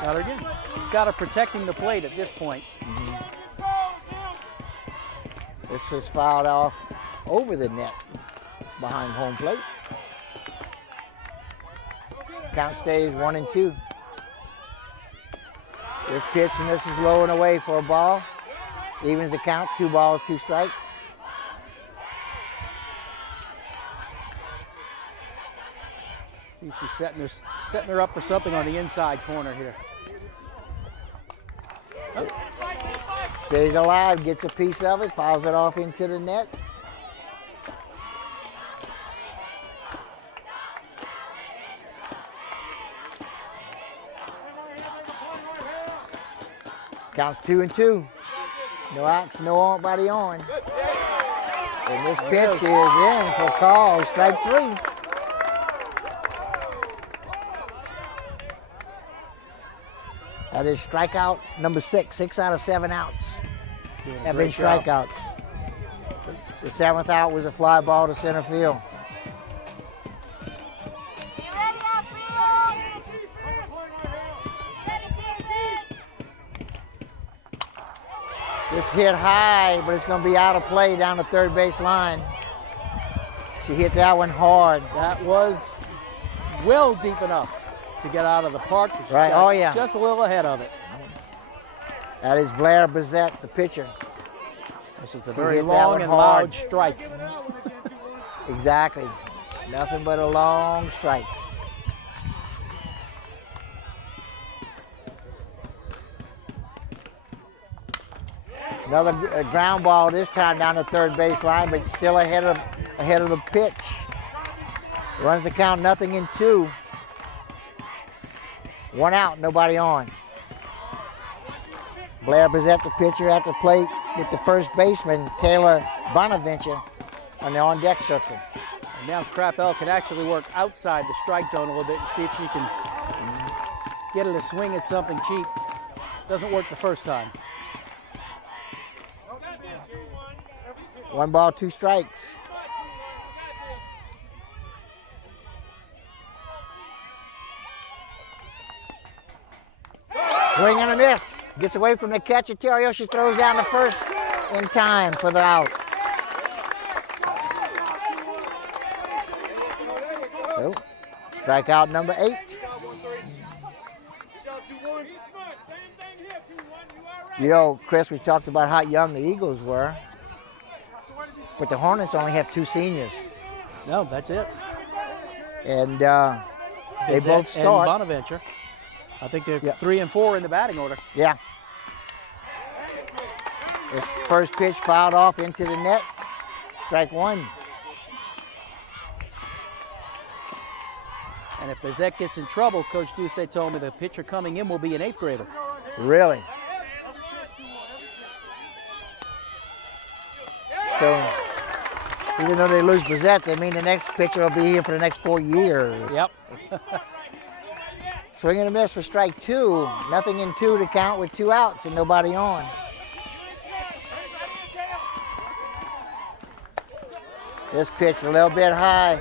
Got her again. She's got her protecting the plate at this point. This was fouled off over the net behind home plate. Count stays 1-2. This pitch misses low and away for a ball. Evens the count, 2 balls, 2 strikes. See if she's setting her up for something on the inside corner here. Oh. Stays alive, gets a piece of it, fouls it off into the net. Counts 2-2. No outs, nobody on. And this pitch is in for call, strike 3. That is strikeout number 6. 6 out of 7 outs have been strikeouts. The 7th out was a fly ball to center field. This hit high, but it's going to be out of play down the third base line. She hit that one hard. That was well deep enough to get out of the park. Right, oh yeah. Just a little ahead of it. That is Blair Bissett, the pitcher. This is a very long and loud strike. Exactly. Nothing but a long strike. Another ground ball this time down the third base line, but still ahead of the pitch. Runs the count 0-2. 1 out, nobody on. Blair Bissett, the pitcher, at the plate with the first baseman, Taylor Bonaventure, on the on-deck circle. And now Crapel can actually work outside the strike zone a little bit and see if she can get it to swing at something cheap. Doesn't work the first time. 1 ball, 2 strikes. Swing and a miss. Gets away from the catcher. Terioshi throws down the first in time for the out. Oh, Strikeout number 8. You know, Chris, we talked about how young the Eagles were, but the Hornets only have 2 seniors. No, that's it. And they both start. And Bonaventure. I think they're 3 and 4 in the batting order. Yeah. This first pitch fouled off into the net. Strike 1. And if Bizette gets in trouble, Coach Ducey told me the pitcher coming in will be an 8th grader. Really? So, even though they lose Bizette, they mean the next pitcher will be here for the next 4 years. Yep. Swing and a miss for strike 2. Nothing in 2 to count with 2 outs and nobody on. This pitch a little bit high.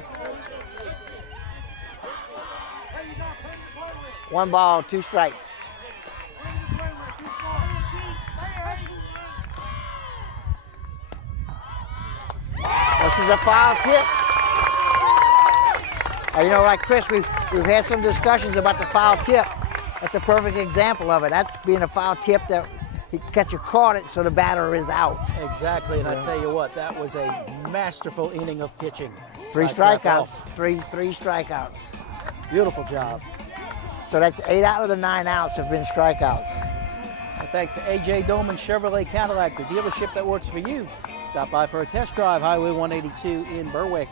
1 ball, 2 strikes. This is a foul tip. You know, like Chris, we've had some discussions about the foul tip. That's a perfect example of it. That's being a foul tip that the catcher caught it, so the batter is out. Exactly, and I tell you what, that was a masterful inning of pitching. 3 strikeouts. Three strikeouts. Beautiful job. So that's 8 out of the 9 outs have been strikeouts. And thanks to A.J. Dolman Chevrolet Cadillac, the dealership that works for you. Stop by for a test drive, Highway 182 in Berwick.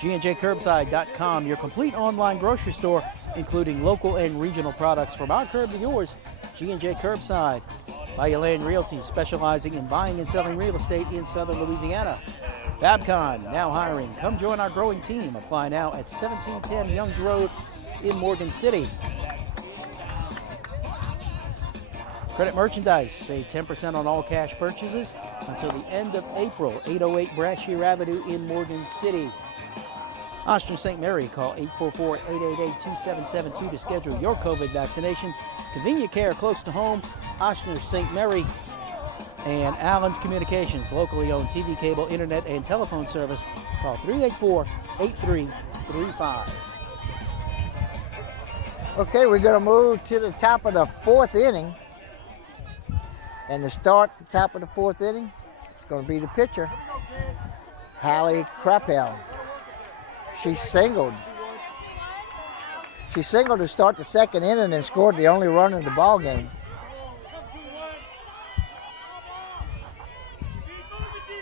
GNJCurbside.com, your complete online grocery store, including local and regional products from our curb to yours. G&J Curbside. Bayou Land Realty, specializing in buying and selling real estate in southern Louisiana. Fabcon, now hiring. Come join our growing team. Apply now at 1710 Youngs Road in Morgan City. Credit Merchandise, save 10% on all cash purchases until the end of April. 808 Brashear Avenue in Morgan City. Oshner St. Mary, call 844-888-2772 to schedule your COVID vaccination. Convenient care close to home. Oshner St. Mary. And Allen's Communications, locally owned TV, cable, internet, and telephone service. Call 384-8335. Okay, we're going to move to the top of the 4th inning. And to start the top of the 4th inning, it's going to be the pitcher, Hallie Krappel. She singled. She singled to start the 2nd inning and scored the only run in the ball game.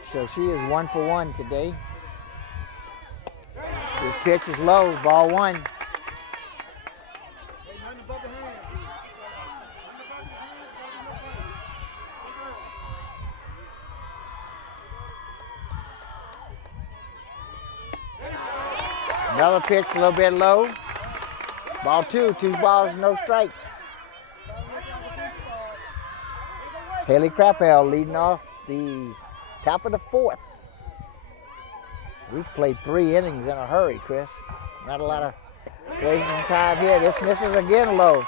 So she is 1 for 1 today. This pitch is low, ball 1. Another pitch, a little bit low. Ball 2, 2 balls, no strikes. Haley Krappel leading off the top of the 4th. We've played 3 innings in a hurry, Chris. Not a lot of wasting time here. This misses again low.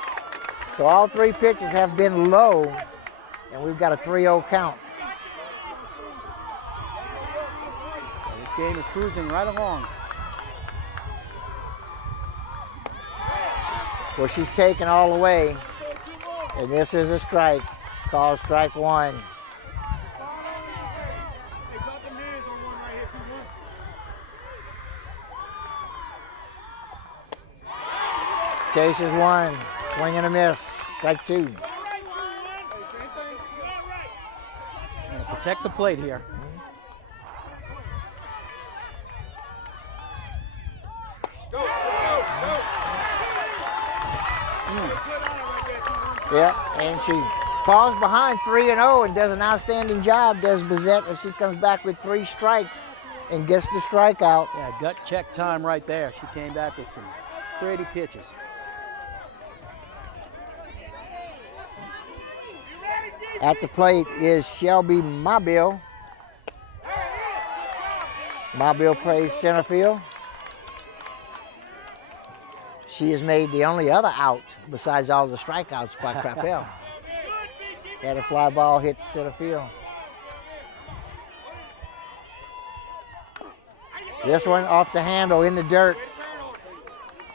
So all 3 pitches have been low, and we've got a 3-0 count. This game is cruising right along. Well, she's taken all the way, and this is a strike. Called strike 1. Chases 1, swing and a miss, strike 2. Trying to protect the plate here. Yeah, and she falls behind 3-0 and does an outstanding job, does Bizette, as she comes back with 3 strikes and gets the strikeout. Yeah, gut check time right there. She came back with some pretty pitches. At the plate is Shelby Mobile. Mobile plays center field. She has made the only other out besides all the strikeouts by Krappel. Had a fly ball hit center field. This one off the handle in the dirt.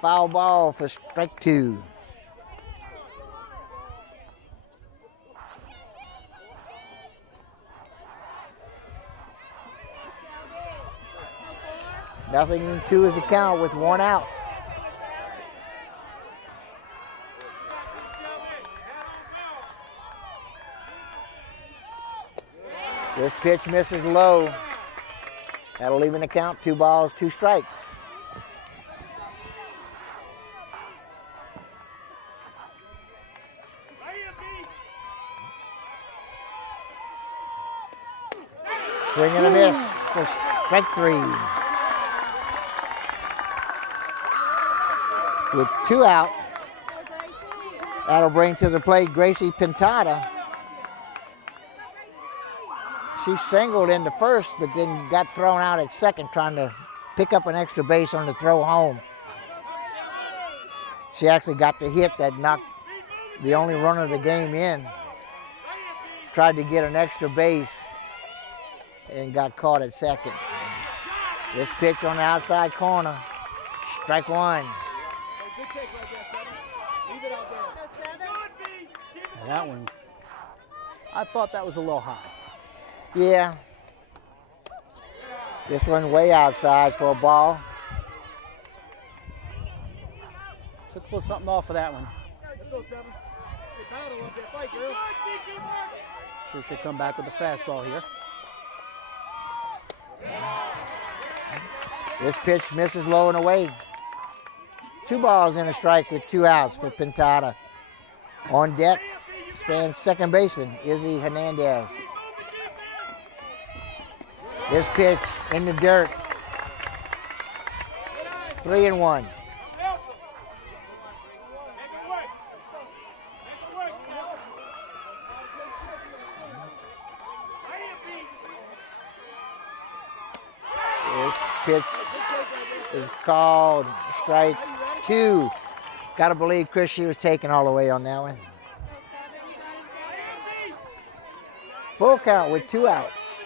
Foul ball for strike 2. Nothing to his account with 1 out. This pitch misses low. That'll leave an account, 2 balls, 2 strikes. Swing and a miss for strike 3. With 2 out, that'll bring to the plate Gracie Pintada. She singled into first, but then got thrown out at second, trying to pick up an extra base on the throw home. She actually got the hit that knocked the only run of the game in. Tried to get an extra base and got caught at second. This pitch on the outside corner, strike 1. That one, I thought that was a little high. Yeah. This one way outside for a ball. Took a little something off of that one. Sure she'll come back with the fastball here. This pitch misses low and away. 2 balls and a strike with 2 outs for Pintada. On deck stands second baseman Izzy Hernandez. This pitch in the dirt. 3-1. This pitch is called strike 2. Gotta believe Chris, she was taken all the way on that one. Full count with 2 outs.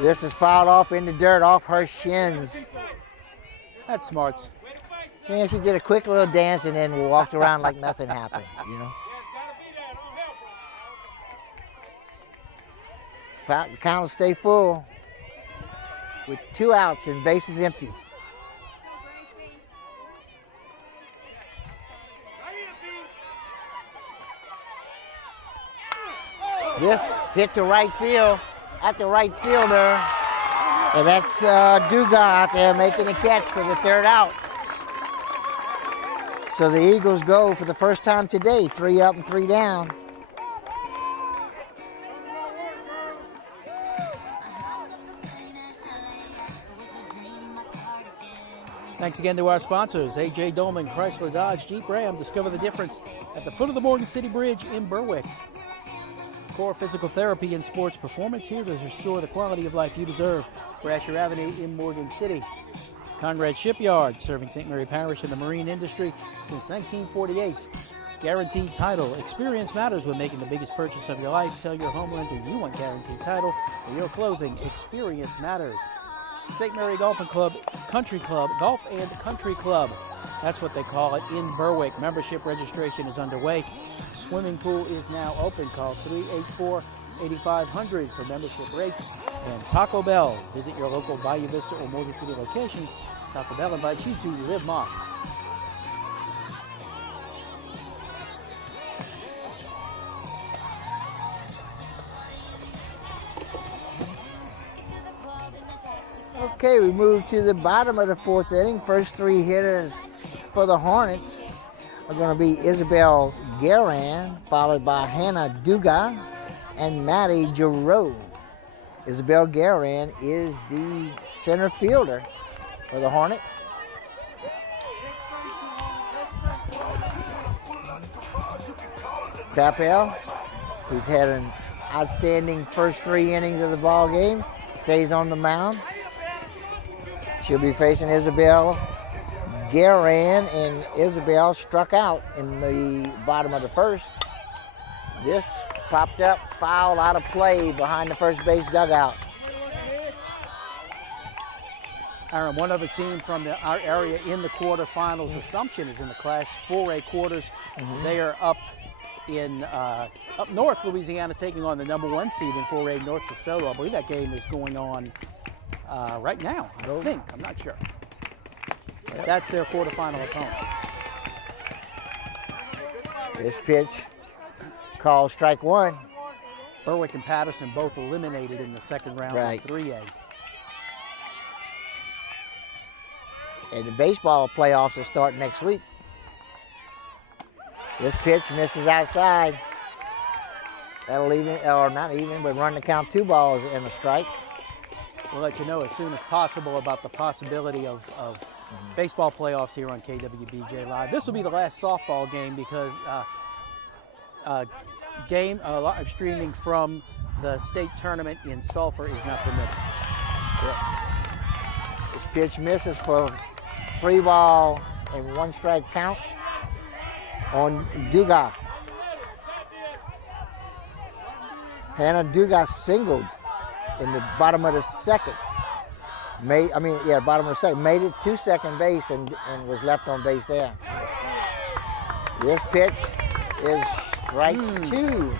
This is fouled off in the dirt, off her shins. That's smart. Yeah, she did a quick little dance and then walked around like nothing happened, you know. Count will stay full with 2 outs and bases empty. This hit to right field at the right fielder. And that's Duga out there making the catch for the 3rd out. So the Eagles go for the first time today, 3 up and 3 down. Thanks again to our sponsors, A.J. Dolman, Chrysler Dodge, Jeep Ram. Discover the difference at the foot of the Morgan City Bridge in Berwick. Core Physical Therapy and Sports Performance, here to restore the quality of life you deserve. Brasher Avenue in Morgan City. Conrad Shipyard, serving St. Mary Parish and the marine industry since 1948. Guaranteed Title. Experience matters when making the biggest purchase of your life. Tell your homelender you want Guaranteed Title for your closing. Experience matters. St. Mary Golf and Club, Country Club, Golf and Country Club. That's what they call it in Berwick. Membership registration is underway. Swimming pool is now open. Call 384-8500 for membership rates. And Taco Bell. Visit your local Bayou Vista or Morgan City locations. Taco Bell invites you to Live Moss. Okay, we move to the bottom of the 4th inning. First 3 hitters for the Hornets are going to be Isabel Guerin, followed by Hannah Duga and Maddie Giroux. Isabel Guerin is the center fielder for the Hornets. Capel, who's had an outstanding first 3 innings of the ball game, stays on the mound. She'll be facing Isabel Guerin, and Isabel struck out in the bottom of the 1st. This popped up, foul out of play behind the first base dugout. Aaron, one other team from our area in the quarterfinals, Assumption, is in the Class 4A quarters. They are up north Louisiana, taking on the #1 seed in 4A, North DeSoto. I believe that game is going on right now, I think. I'm not sure. Yep. That's their quarterfinal opponent. This pitch called strike one. Berwick and Patterson both eliminated in the second round of 3A. And the baseball playoffs will start next week. This pitch misses outside. That'll even, or not even, but run the count 2 balls and a strike. We'll let you know as soon as possible about the possibility of baseball playoffs here on KWBJ Live. This will be the last softball game because live streaming from the state tournament in Sulphur is not permitted. This pitch misses for 3 balls and 1 strike count on Dugas. Hannah Dugas singled in the bottom of the second. Bottom of the second. Made it to second base and was left on base there. This pitch is strike 2.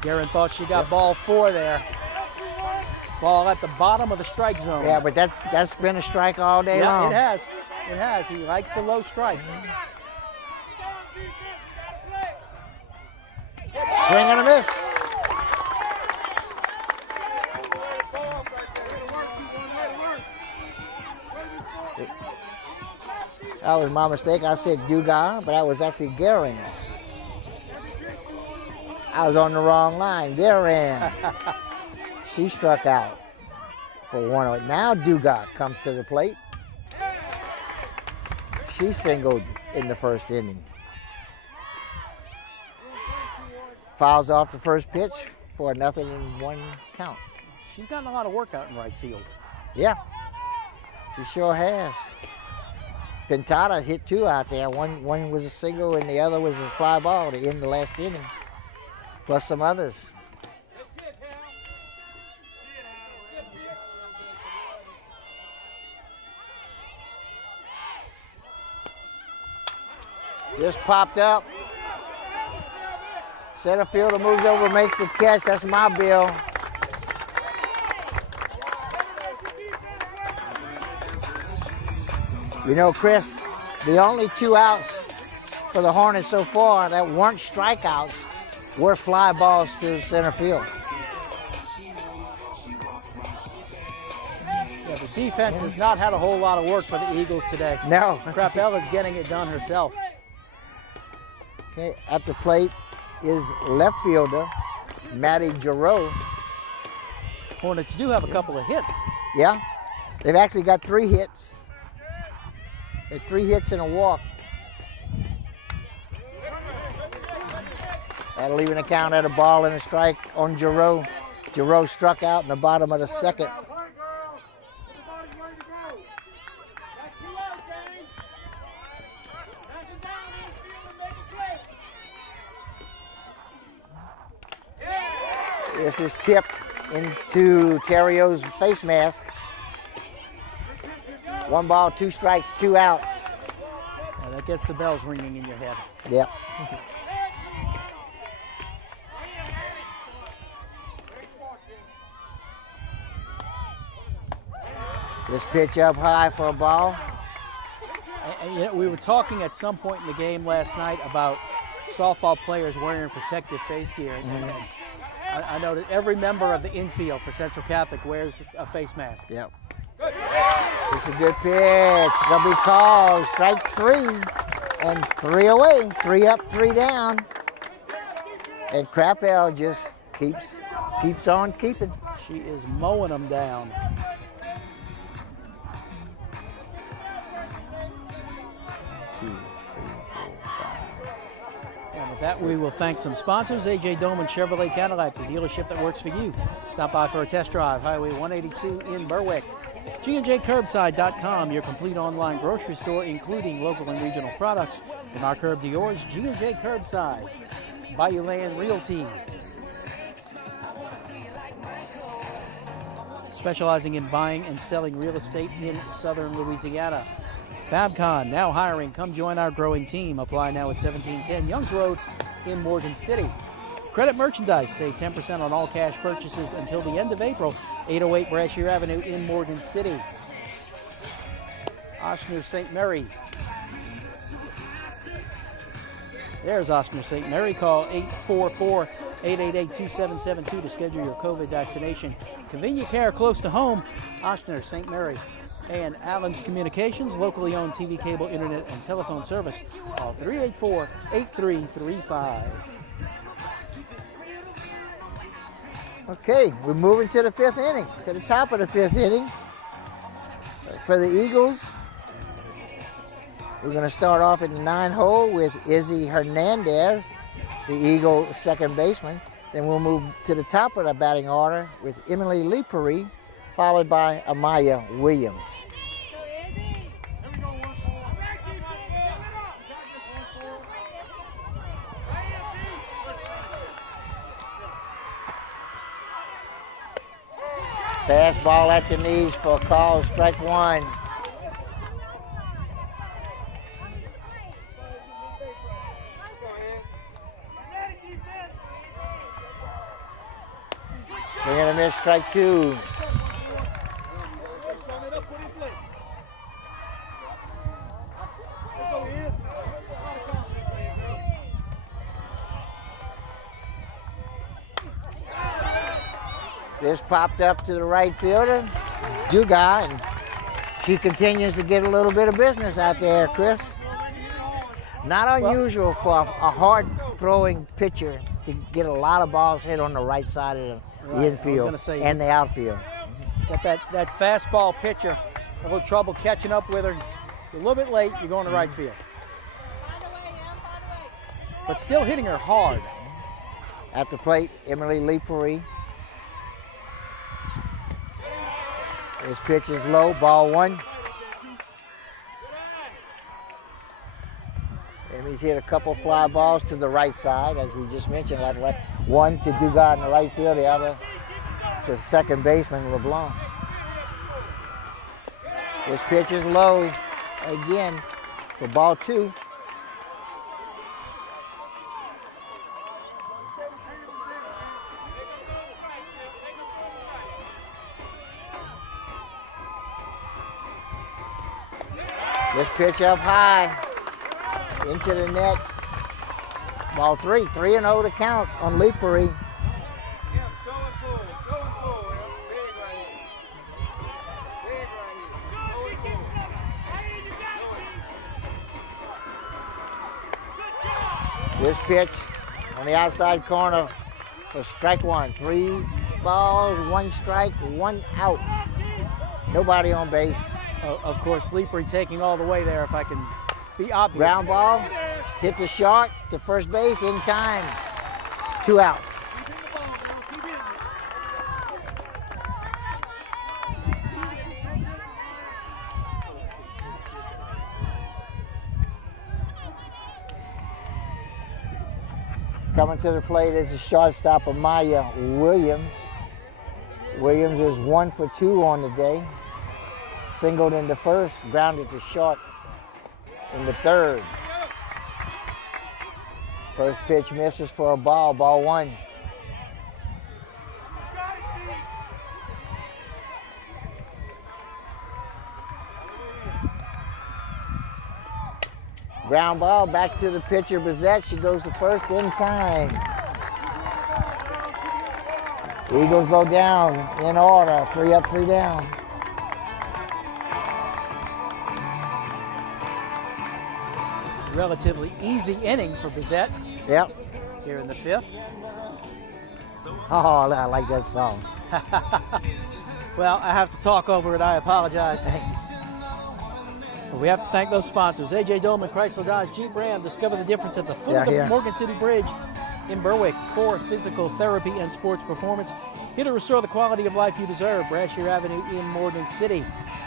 Guerin thought she got ball 4 there. Ball at the bottom of the strike zone. Yeah, but that's been a strike all day long. Yeah, it has. He likes the low strike. Swing and a miss. That was my mistake. I said Dugas, but that was actually Guerin. I was on the wrong line. Guerin. She struck out for 1. Now Dugas comes to the plate. She singled in the first inning. Fouls off the first pitch for a 0-1 count. She's gotten a lot of work out in right field. Yeah, she sure has. Pintada hit 2 out there. One was a single and the other was a fly ball to end the last inning, plus some others. This popped up. Center fielder moves over, makes the catch. That's my bill. You know, Chris, the only 2 outs for the Hornets so far that weren't strikeouts were fly balls to center field. Yeah, the defense has not had a whole lot of work for the Eagles today. No. Crappell is getting it done herself. Okay, at the plate is left fielder Maddie Giroux. Hornets do have a couple of hits. Yeah, they've actually got 3 hits. 3 hits and a walk. That'll even account at a ball and a strike on Giroux. Giroux struck out in the bottom of the second. This is tipped into Terrio's face mask. 1 ball, 2 strikes, 2 outs. Yeah, that gets the bells ringing in your head. Yep. This pitch up high for a ball. And, you know, we were talking at some point in the game last night about softball players wearing protective face gear. And I know that every member of the infield for Central Catholic wears a face mask. Yep. It's a good pitch. Gonna be called strike 3 and 3 away. 3 up, 3 down. And Crappell just keeps on keeping. She is mowing them down. And with that, we will thank some sponsors. AJ Doman Chevrolet Cadillac, the dealership that works for you. Stop by for a test drive. Highway 182 in Berwick. G&JCurbside.com, your complete online grocery store, including local and regional products. From our curb to yours, G&J Curbside, Bayou Land Realty. Specializing in buying and selling real estate in southern Louisiana. Fabcon, now hiring. Come join our growing team. Apply now at 1710 Youngs Road in Morgan City. Credit Merchandise, save 10% on all cash purchases until the end of April. 808 Brashear Avenue in Morgan City. Ochsner St. Mary. There's Ochsner St. Mary. Call 844-888-2772 to schedule your COVID vaccination. Convenient care close to home. Ochsner St. Mary. And Allen's Communications, locally owned TV, cable, internet, and telephone service. Call 384-8335. Okay, we're moving to the 5th inning, to the top of the 5th inning. For the Eagles, we're going to start off at the 9-hole with Izzy Hernandez, the Eagle second baseman. Then we'll move to the top of the batting order with Emily Lepery, followed by Amaya Williams. Fastball at the knees for a call, strike one. Swing and a miss, strike two. This popped up to the right fielder, Juga, and she continues to get a little bit of business out there, Chris. Not unusual for a hard-throwing pitcher to get a lot of balls hit on the right side of the infield and the outfield. Got that fastball pitcher, a little trouble catching up with her. You're a little bit late, you're going to right field. But still hitting her hard. At the plate, Emily Lepery. This pitch is low, ball one. Emmy's hit a couple fly balls to the right side, as we just mentioned. One to Dugas in the right field, the other to second baseman LeBlanc. This pitch is low again for ball two. This pitch up high, into the net. Ball three, 3-0 to count on Lepery. This pitch on the outside corner for strike one. 3 balls, 1 strike, 1 out. Nobody on base. Of course, Lepery taking all the way there, if I can be obvious. Ground ball, hit the short to first base in time. 2 outs. Coming to the plate is the shortstop, Amaya Williams. Williams is 1 for 2 on the day. Singled into first, grounded to short in the third. First pitch misses for a ball, ball one. Ground ball back to the pitcher, Bizette. She goes to first in time. Eagles go down in order, 3 up, 3 down. Relatively easy inning for Bizette. Yep. Here in the 5th. Oh, I like that song. Well, I have to talk over it. I apologize. But we have to thank those sponsors. AJ Dolman, Chrysler Dodge, Jeep Ram. Discover the difference at the foot of the Morgan City Bridge in Berwick. Core Physical Therapy and Sports Performance. Here to restore the quality of life you deserve. Brashear Avenue in Morgan City.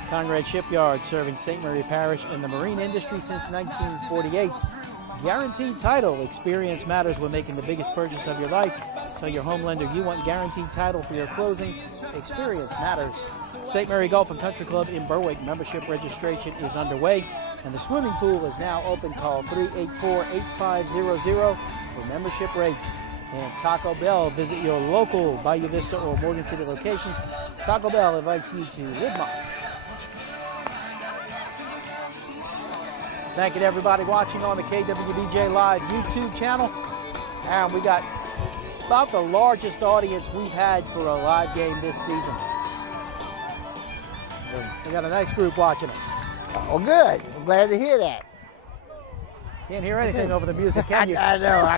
Conrad Shipyard, serving St. Mary Parish and the marine industry since 1948. Guaranteed Title. Experience matters when making the biggest purchase of your life. Tell your home lender you want Guaranteed Title for your closing. Experience matters. St. Mary Golf and Country Club in Berwick. Membership registration is underway, and the swimming pool is now open. Call 384-8500 for membership rates. And Taco Bell. Visit your local Bayou Vista or Morgan City locations. Taco Bell invites you to Live Moss. Thank you to everybody watching on the KWBJ Live YouTube channel. And we got about the largest audience we've had for a live game this season. We got a nice group watching us. Oh, good. I'm glad to hear that. Can't hear anything over the music, can you? I know.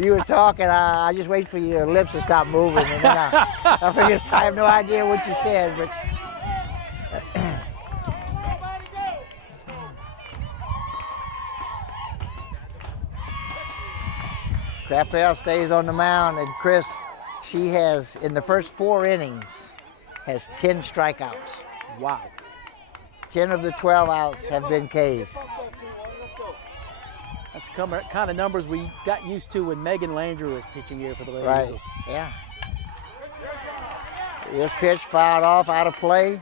You were talking. I just wait for your lips to stop moving, and then I figured I have no idea what you said, but. Crapel stays on the mound, and Chris, she has, in the first 4 innings, has 10 strikeouts. Wow. 10 of the 12 outs have been Ks. That's the kind of numbers we got used to when Megan Landry was pitching here for the Lady Right, Eagles. yeah. This pitch fouled off, out of play.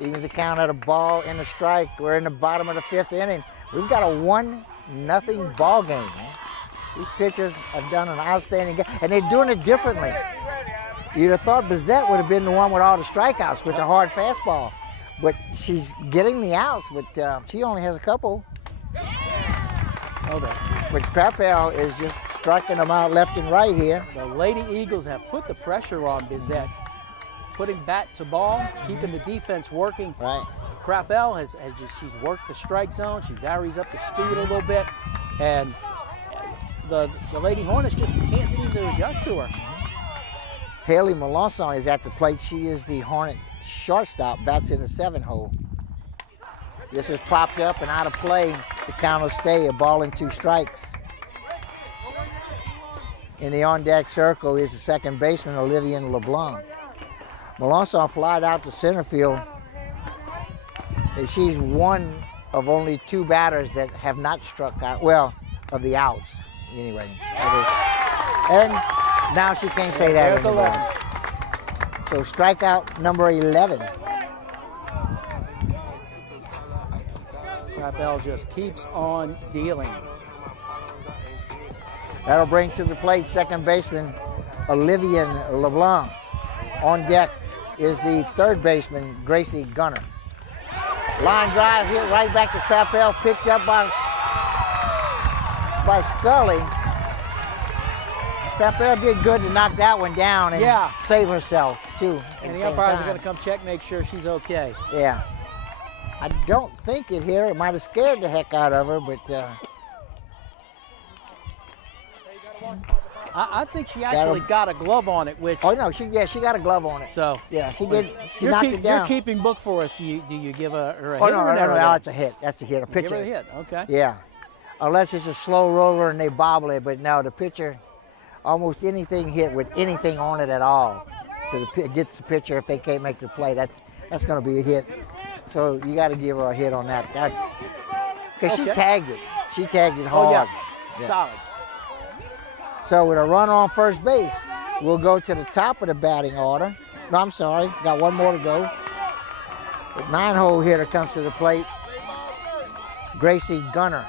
Evens the count at a ball and a strike. We're in the bottom of the 5th inning. We've got a 1-0 ball game, man. These pitchers have done an outstanding job, and they're doing it differently. You'd have thought Bizette would have been the one with all the strikeouts with the hard fastball, but she's getting the outs, but she only has a couple. Okay. But Crapel is just striking them out left and right here. The Lady Eagles have put the pressure on Bizette, putting bat to ball, keeping the defense working. Right. Crapel she's worked the strike zone. She varies up the speed a little bit, and the Lady Hornets just can't seem to adjust to her. Haley Melanson is at the plate. She is the Hornet shortstop, bats in the 7-hole. This is popped up and out of play. The count will stay, a ball and 2 strikes. In the on-deck circle is the second baseman, Olivia LeBlanc. Melanson flied out to center field. And she's one of only 2 batters that have not struck out, well, of the outs, anyway. And now she can't say that There's anymore. 11. So strikeout number 11. Crapel just keeps on dealing. That'll bring to the plate second baseman Olivia LeBlanc. On deck is the third baseman Gracie Gunner. Line drive hit right back to Crapel, picked up by Scully. Crapel did good to knock that one down and save herself too. And the umpires are going to come check, make sure she's okay. Yeah. I don't think it hit her. It might have scared the heck out of her, but I think she actually got a glove on it, which. Oh no, she got a glove on it. So yeah, she did. She knocked it down. You're keeping book for us. Do you give her a oh, hit? No, it's a hit. That's a hit. A pitcher. Give her a hit. Okay. Yeah, unless it's a slow roller and they bobble it, but no, the pitcher, almost anything hit with anything on it at all, so it gets the pitcher if they can't make the play. That's going to be a hit. So you got to give her a hit on that. That's because she tagged it. She tagged it hard. Oh yeah, solid. So with a run on first base, we'll go to the top of the batting order. No, I'm sorry, got one more to go. The 9-hole hitter comes to the plate. Gracie Gunner.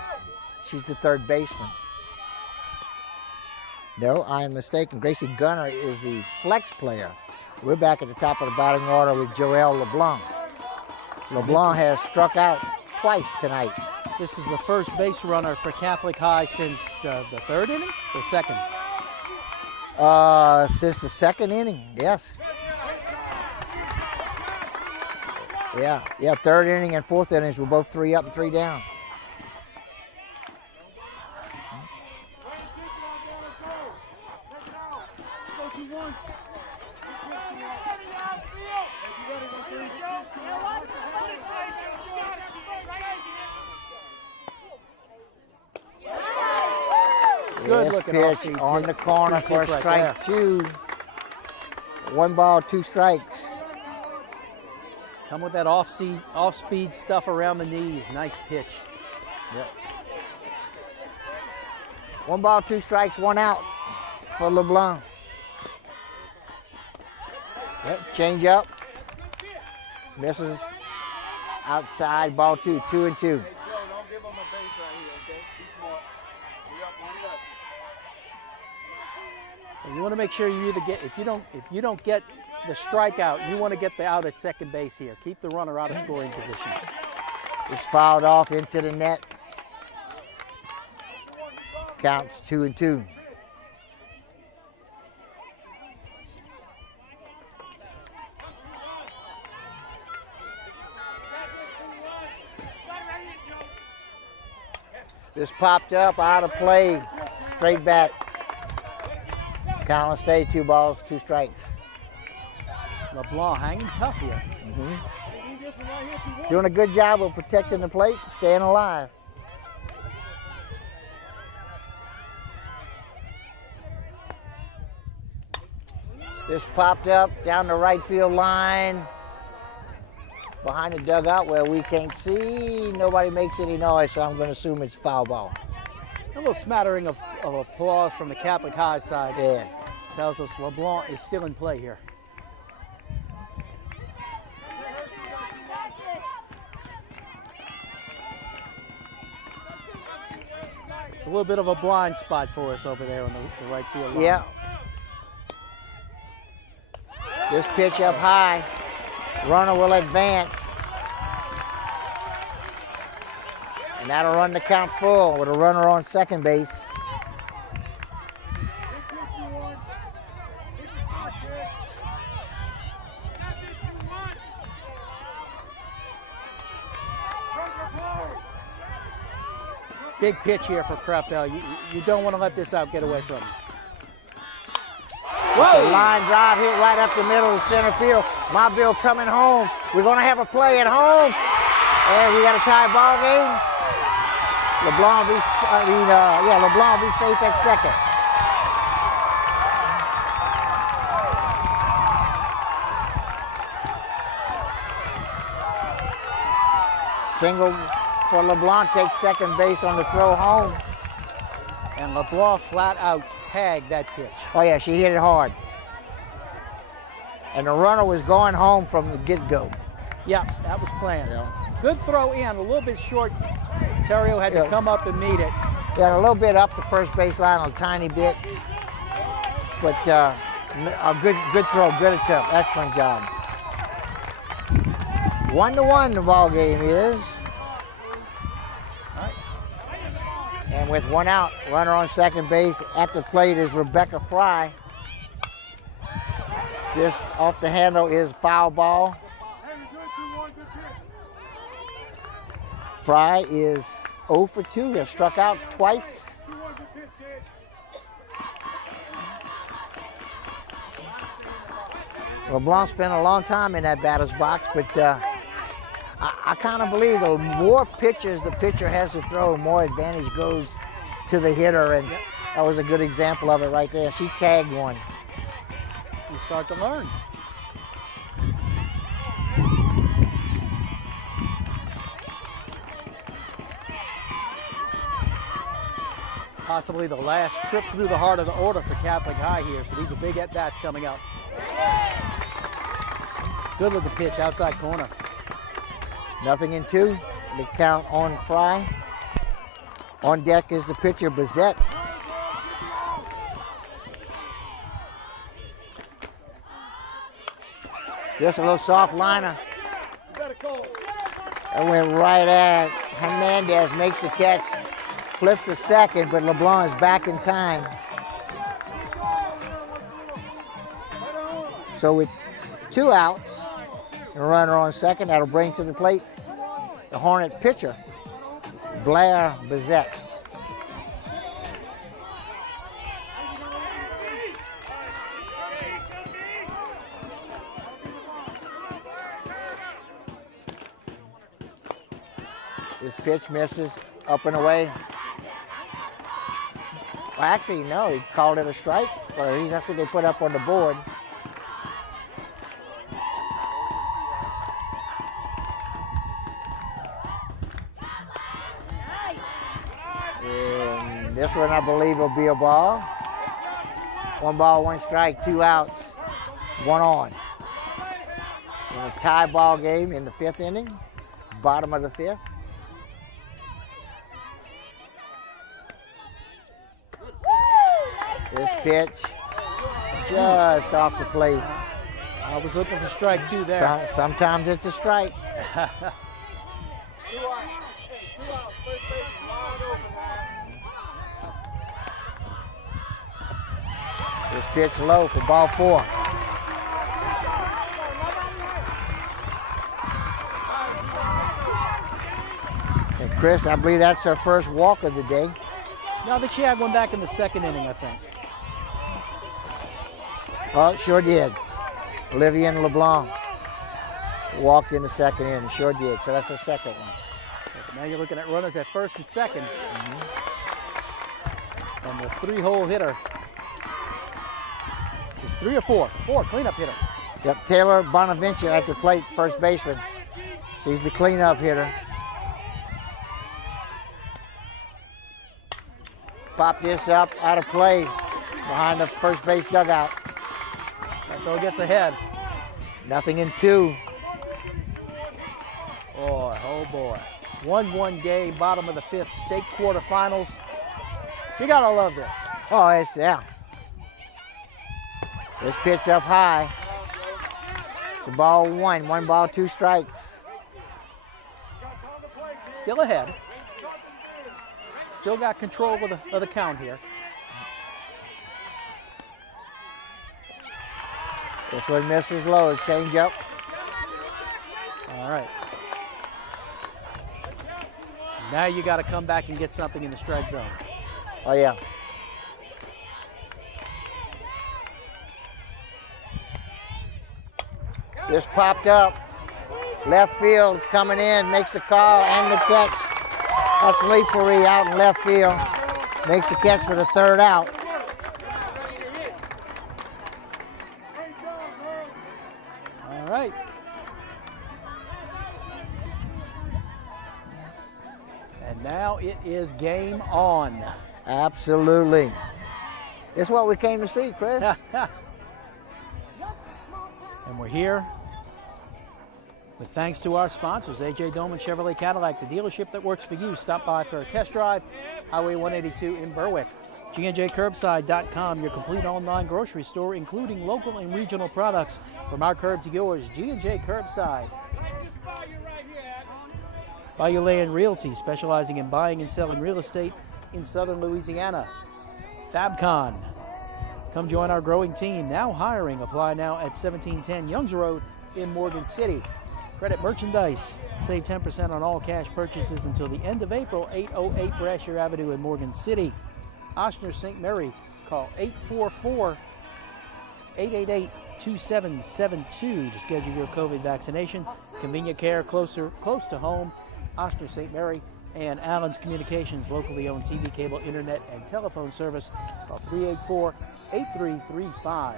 She's the third baseman. No, I am mistaken. Gracie Gunner is the flex player. We're back at the top of the batting order with Joelle LeBlanc. LeBlanc has struck out twice tonight. This is the first base runner for Catholic High since the 3rd inning or 2nd? Since the 2nd inning, yes. Yeah, 3rd inning and 4th innings were both 3 up and 3 down. Good looking pitch on the corner for a strike 2. 1 ball, 2 strikes. Come with that off-speed stuff around the knees. Nice pitch. Yep. 1 ball, 2 strikes, 1 out for LeBlanc. Yep, change up. Misses outside, ball 2, 2-2. Don't give him a base right here, okay? Be smart. We up 1 up. You want to make sure you either get, if you don't get the strikeout, you want to get the out at second base here. Keep the runner out of scoring position. It's fouled off into the net. Counts 2-2. This popped up, out of play, straight back. Count will stay, 2 balls, 2 strikes. LeBlanc hanging tough here. Doing a good job of protecting the plate, staying alive. This popped up down the right field line, behind the dugout where we can't see. Nobody makes any noise, so I'm going to assume it's foul ball. A little smattering of applause from the Catholic High side. Yeah. Tells us LeBlanc is still in play here. It's a little bit of a blind spot for us over there on the right field line. Yeah. This pitch up high. Runner will advance. And that'll run the count full with a runner on second base. Big pitch here for Krappel. You don't want to let this out get away from him. It's a line drive hit right up the middle of center field. My Bill coming home. We're going to have a play at home. And we got a tie ball game. LeBlanc will be safe at second. Single for LeBlanc, takes second base on the throw home. And LeBlanc flat out tagged that pitch. Oh yeah, she hit it hard. And the runner was going home from the get-go. Yeah, that was planned. Yeah. Good throw in, a little bit short. Terrio had to come up and meet it. Yeah, a little bit up the first baseline, a tiny bit. But a good throw, good attempt, excellent job. 1-1 the ball game is. And with 1 out, runner on second base at the plate is Rebecca Fry. This off the handle is foul ball. Fry is 0 for 2. They've struck out twice. LeBlanc spent a long time in that batter's box, but I kind of believe the more pitches the pitcher has to throw, more advantage goes to the hitter, and that was a good example of it right there. She tagged one. You start to learn. Possibly the last trip through the heart of the order for Catholic High here, so these are big at-bats coming up. Good looking pitch, outside corner. 0-2, the count on Fry. On deck is the pitcher, Bazette. Just a little soft liner. That went right at Hernandez, makes the catch, flips to second, but LeBlanc is back in time. So with 2 outs, a runner on second, that'll bring to the plate the Hornet pitcher, Blair Bazette. This pitch misses, up and away. Well, actually, no, he called it a strike, or at least that's what they put up on the board. And And this one, I believe, will be a ball. 1 ball, 1 strike, 2 outs, 1 on. In a tie ball game in the 5th inning, bottom of the 5th. This pitch just off the plate. I was looking for strike 2 there. Sometimes it's a strike. This pitch low for ball 4. And Chris, I believe that's her first walk of the day. No, I think she had one back in the 2nd inning, I think. Oh, it sure did. Olivia and LeBlanc walked in the 2nd inning. Sure did. So that's the 2nd one. Now you're looking at runners at 1st and 2nd. And the 3-hole hitter is 3 or 4. 4, cleanup hitter. Yep, Taylor Bonaventure at the plate, first baseman. She's the cleanup hitter. Pop this up out of play behind the first base dugout. That throw gets ahead. Nothing in 2. Boy, oh boy. 1-1 game, bottom of the 5th, state quarterfinals. You gotta love this. Oh, it's, yeah. This pitch up high. It's ball 1. 1 ball, 2 strikes. Still ahead. Still got control of the count here. This one misses low. Change up. All right. Now you got to come back and get something in the strike zone. Oh, yeah. This popped up. Left field, it's coming in, makes the call and the catch. That's Lee Puri out in left field. Makes the catch for the 3rd out. All right. And now it is game on. Absolutely. It's what we came to see, Chris. And we're here with thanks to our sponsors, A.J. Doman Chevrolet Cadillac, the dealership that works for you. Stop by for a test drive, Highway 182 in Berwick. GNJCurbside.com, your complete online grocery store, including local and regional products. From our curb to yours, G&J Curbside. Bayou Land Realty, specializing in buying and selling real estate in southern Louisiana. Fabcon. Come join our growing team, now hiring. Apply now at 1710 Youngs Road in Morgan City. Credit Merchandise. Save 10% on all cash purchases until the end of April. 808 Brasher Avenue in Morgan City. Oshner St. Mary. Call 844-888-2772 to schedule your COVID vaccination. Convenient care close to home. Oshner St. Mary. And Allen's Communications, locally owned TV, cable, internet, and telephone service. Call 384-8335.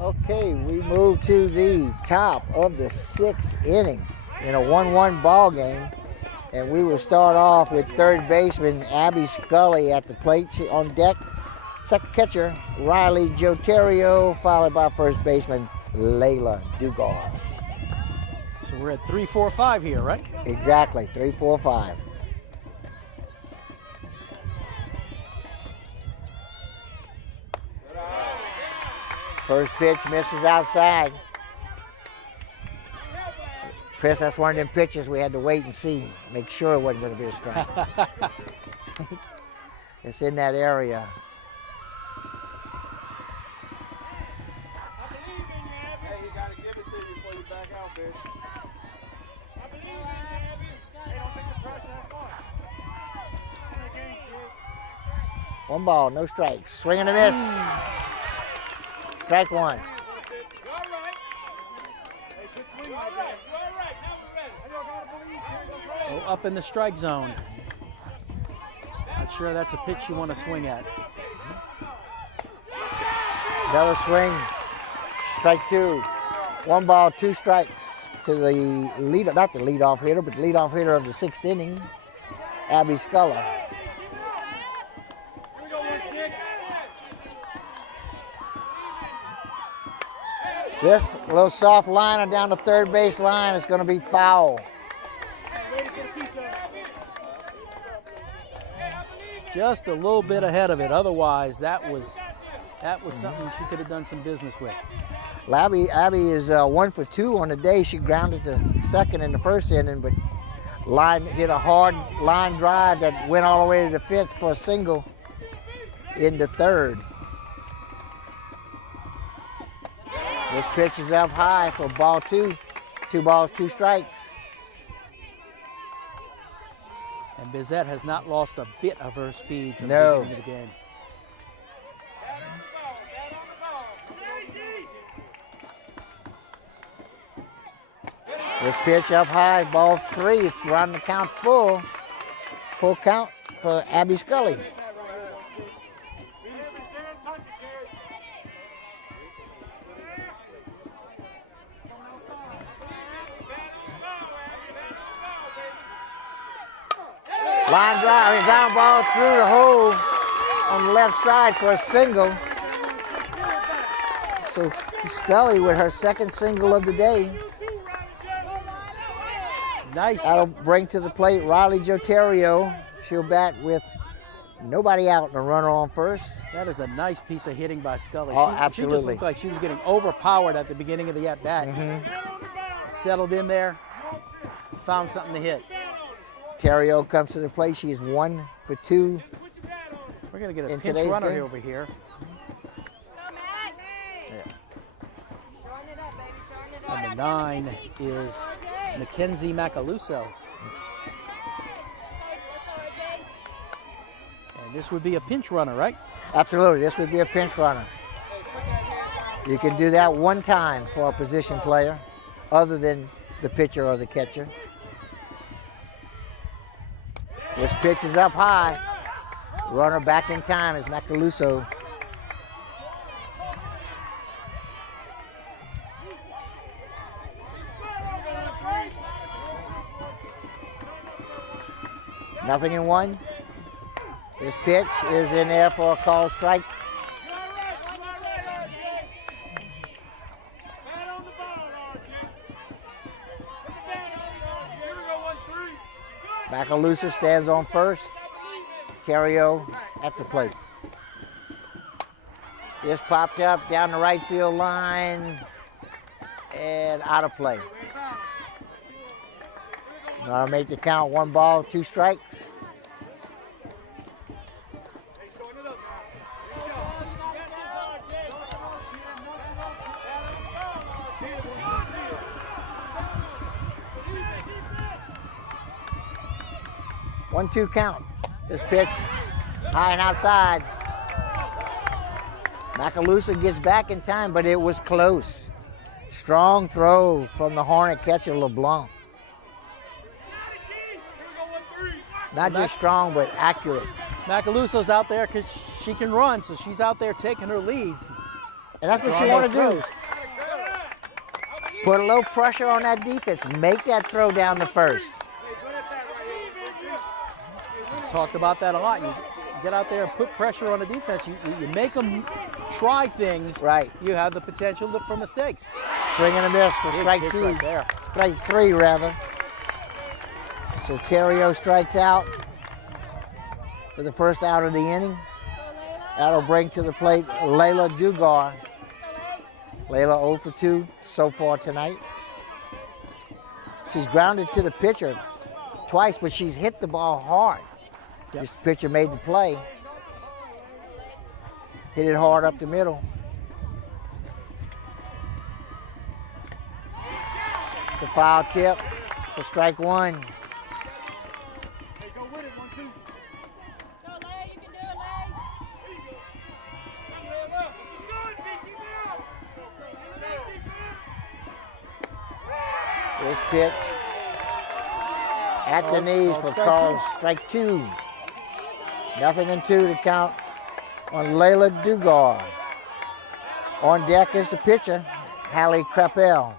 Okay, we move to the top of the 6th inning in a 1-1 ball game. And we will start off with 3rd baseman Abby Scully at the plate. On deck, 2nd catcher Riley Joterio, followed by 1st baseman Layla Dugar. So we're at 3-4-5 here, right? Exactly, 3-4-5. First pitch misses outside. Chris, that's one of them pitches we had to wait and see. Make sure it wasn't going to be a strike. It's in that area. Hey, he got to give it to you before you back out, baby. I believe in you, Abby. Hey, don't take the pressure that far. One ball, no strikes. Swing and a miss. Strike one. You're all right. Hey, good swing right there. You're all right. Now we're ready. Oh, up in the strike zone. Not sure that's a pitch you want to swing at. Another swing. Strike two. One ball, two strikes to the leader, not the leadoff hitter, but the leadoff hitter of the 6th inning, Abby Scully. This little soft liner down the third base line is going to be foul. Just a little bit ahead of it. Otherwise, that was something she could have done some business with. Abby is 1 for 2 on the day. She grounded to second in the 1st inning, but hit a hard line drive that went all the way to the 5th for a single in the 3rd. This pitch is up high for ball 2. 2 balls, 2 strikes. And Bizette has not lost a bit of her speed from No. the beginning of the game. This pitch up high, ball 3. It's running the count full. Full count for Abby Scully. Line drive, ground ball through the hole on the left side for a single. So Scully with her 2nd single of the day. Nice. That'll bring to the plate Riley Jotario. She'll bat with nobody out and a runner on first. That is a nice piece of hitting by Scully. Oh, She absolutely. just looked like she was getting overpowered at the beginning of the at-bat. Settled in there, found something to hit. Terrio comes to the plate. She is 1 for 2. We're going to get a In pinch today's runner game. over here. Number 9 is Mackenzie Macaluso. And this would be a pinch runner, right? Absolutely, this would be a pinch runner. You can do that one time for a position player other than the pitcher or the catcher. This pitch is up high. Runner back in time is Macaluso. Nothing in one. This pitch is in there for a called strike. Macaluso stands on first. Terrio at the plate. This popped up down the right field line and out of play. Gonna make the count 1 ball, 2 strikes. One-two count. This pitch high and outside. Macaluso gets back in time, but it was close. Strong throw from the Hornet catcher LeBlanc. Not just strong, but accurate. Macaluso's out there because she can run, so she's out there taking her leads. And that's what you Drawing want to those do. throws. Put a little pressure on that defense. Make that throw down the first. Talked about that a lot. You get out there and put pressure on the defense. You make them try things. Right. You have the potential for mistakes. Swing and a miss for Big strike pitch 2. right there. Strike 3, rather. So Terrio strikes out for the first out of the inning. That'll bring to the plate Layla Dugar. Layla 0 for 2 so far tonight. She's grounded to the pitcher twice, but she's hit the ball hard. Yep. This pitcher made the play. Hit it hard up the middle. It's a foul tip for strike one. Hey, go with it, 1, 2. Go, Lay. You can do it, Lay. There you go. Good, keep it up. This pitch at the knees for Carl. Strike two. 0-2 to count on Layla Dugar. On deck is the pitcher, Hallie Krappel.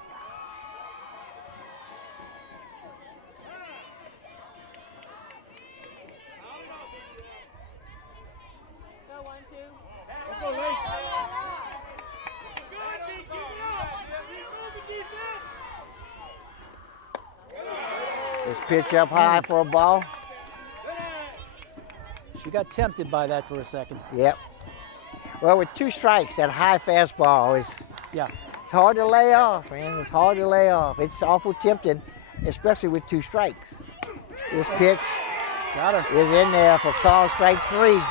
Go, 1, 2. Let's go, Lay. Good, D, keep it up. This pitch up high for a ball. She got tempted by that for a second. Yep. Well, with 2 strikes, that high fastball is Yeah. it's hard to lay off, man. It's hard to lay off. It's awful tempting, especially with 2 strikes. This pitch Got her. is in there for call strike 3.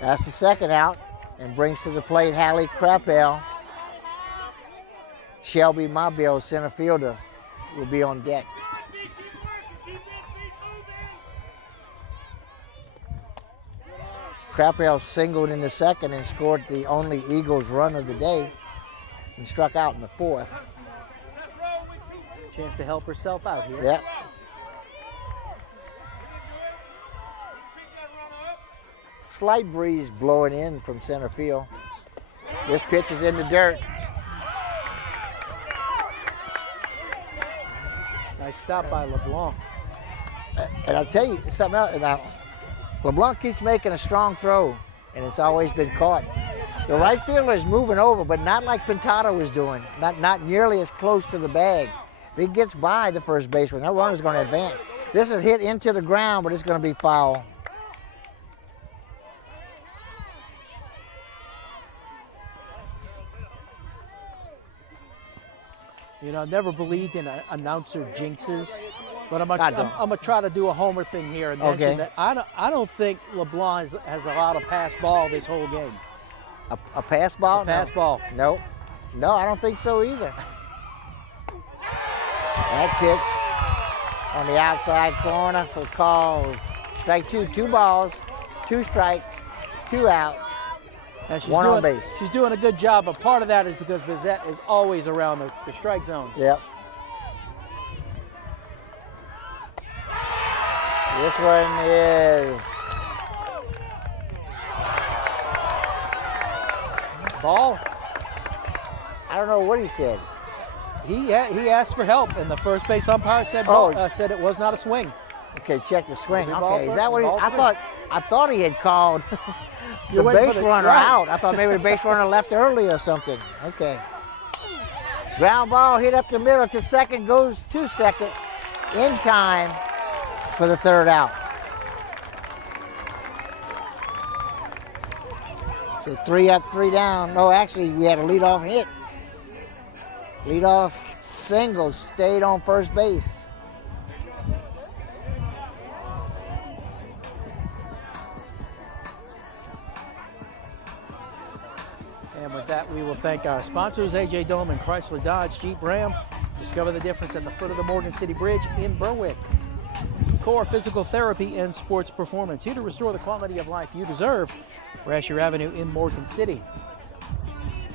That's the second out, and brings to the plate Hallie Krappel. Shelby Mobile, center fielder, will be on deck. Krappel singled in the second and scored the only Eagles run of the day and struck out in the 4th. Chance to help herself out here. Yep. Slight breeze blowing in from center field. This pitch is in the dirt. Nice stop by LeBlanc. And I'll tell you something else. Now, LeBlanc keeps making a strong throw, and it's always been caught. The right fielder is moving over, but not like Pintado was doing. Not nearly as close to the bag. If he gets by the first baseman, that runner's going to advance. This is hit into the ground, but it's going to be foul. You know, I've never believed in announcer jinxes, but I'm I gonna don't. try to do a homer thing here and mention Okay. that I don't think LeBlanc has allowed a pass ball this whole game. A pass ball? A pass ball. No. No, I don't think so either. That pitch on the outside corner for call. Strike 2. 2 balls, 2 strikes, 2 outs. And she's One doing, on base. She's doing a good job, but part of that is because Bizette is always around the strike zone. Yep. This one is Ball. I don't know what he said. He asked for help, and the first base umpire said said it was not a swing. Okay, check the swing. Maybe ball Okay, is first, that what he? ball first. I thought he had called the waiting base for the- runner right. out. I thought maybe the base runner left early or something. Okay. Ground ball hit up the middle to second, goes to second in time for the 3rd out. So 3 up, 3 down. No, actually, we had a leadoff hit. Leadoff single, stayed on first base. And with that, we will thank our sponsors, AJ Dome and Chrysler Dodge Jeep Ram. Discover the difference at the foot of the Morgan City Bridge in Berwick. Core Physical Therapy and Sports Performance, here to restore the quality of life you deserve. Brasher Avenue in Morgan City.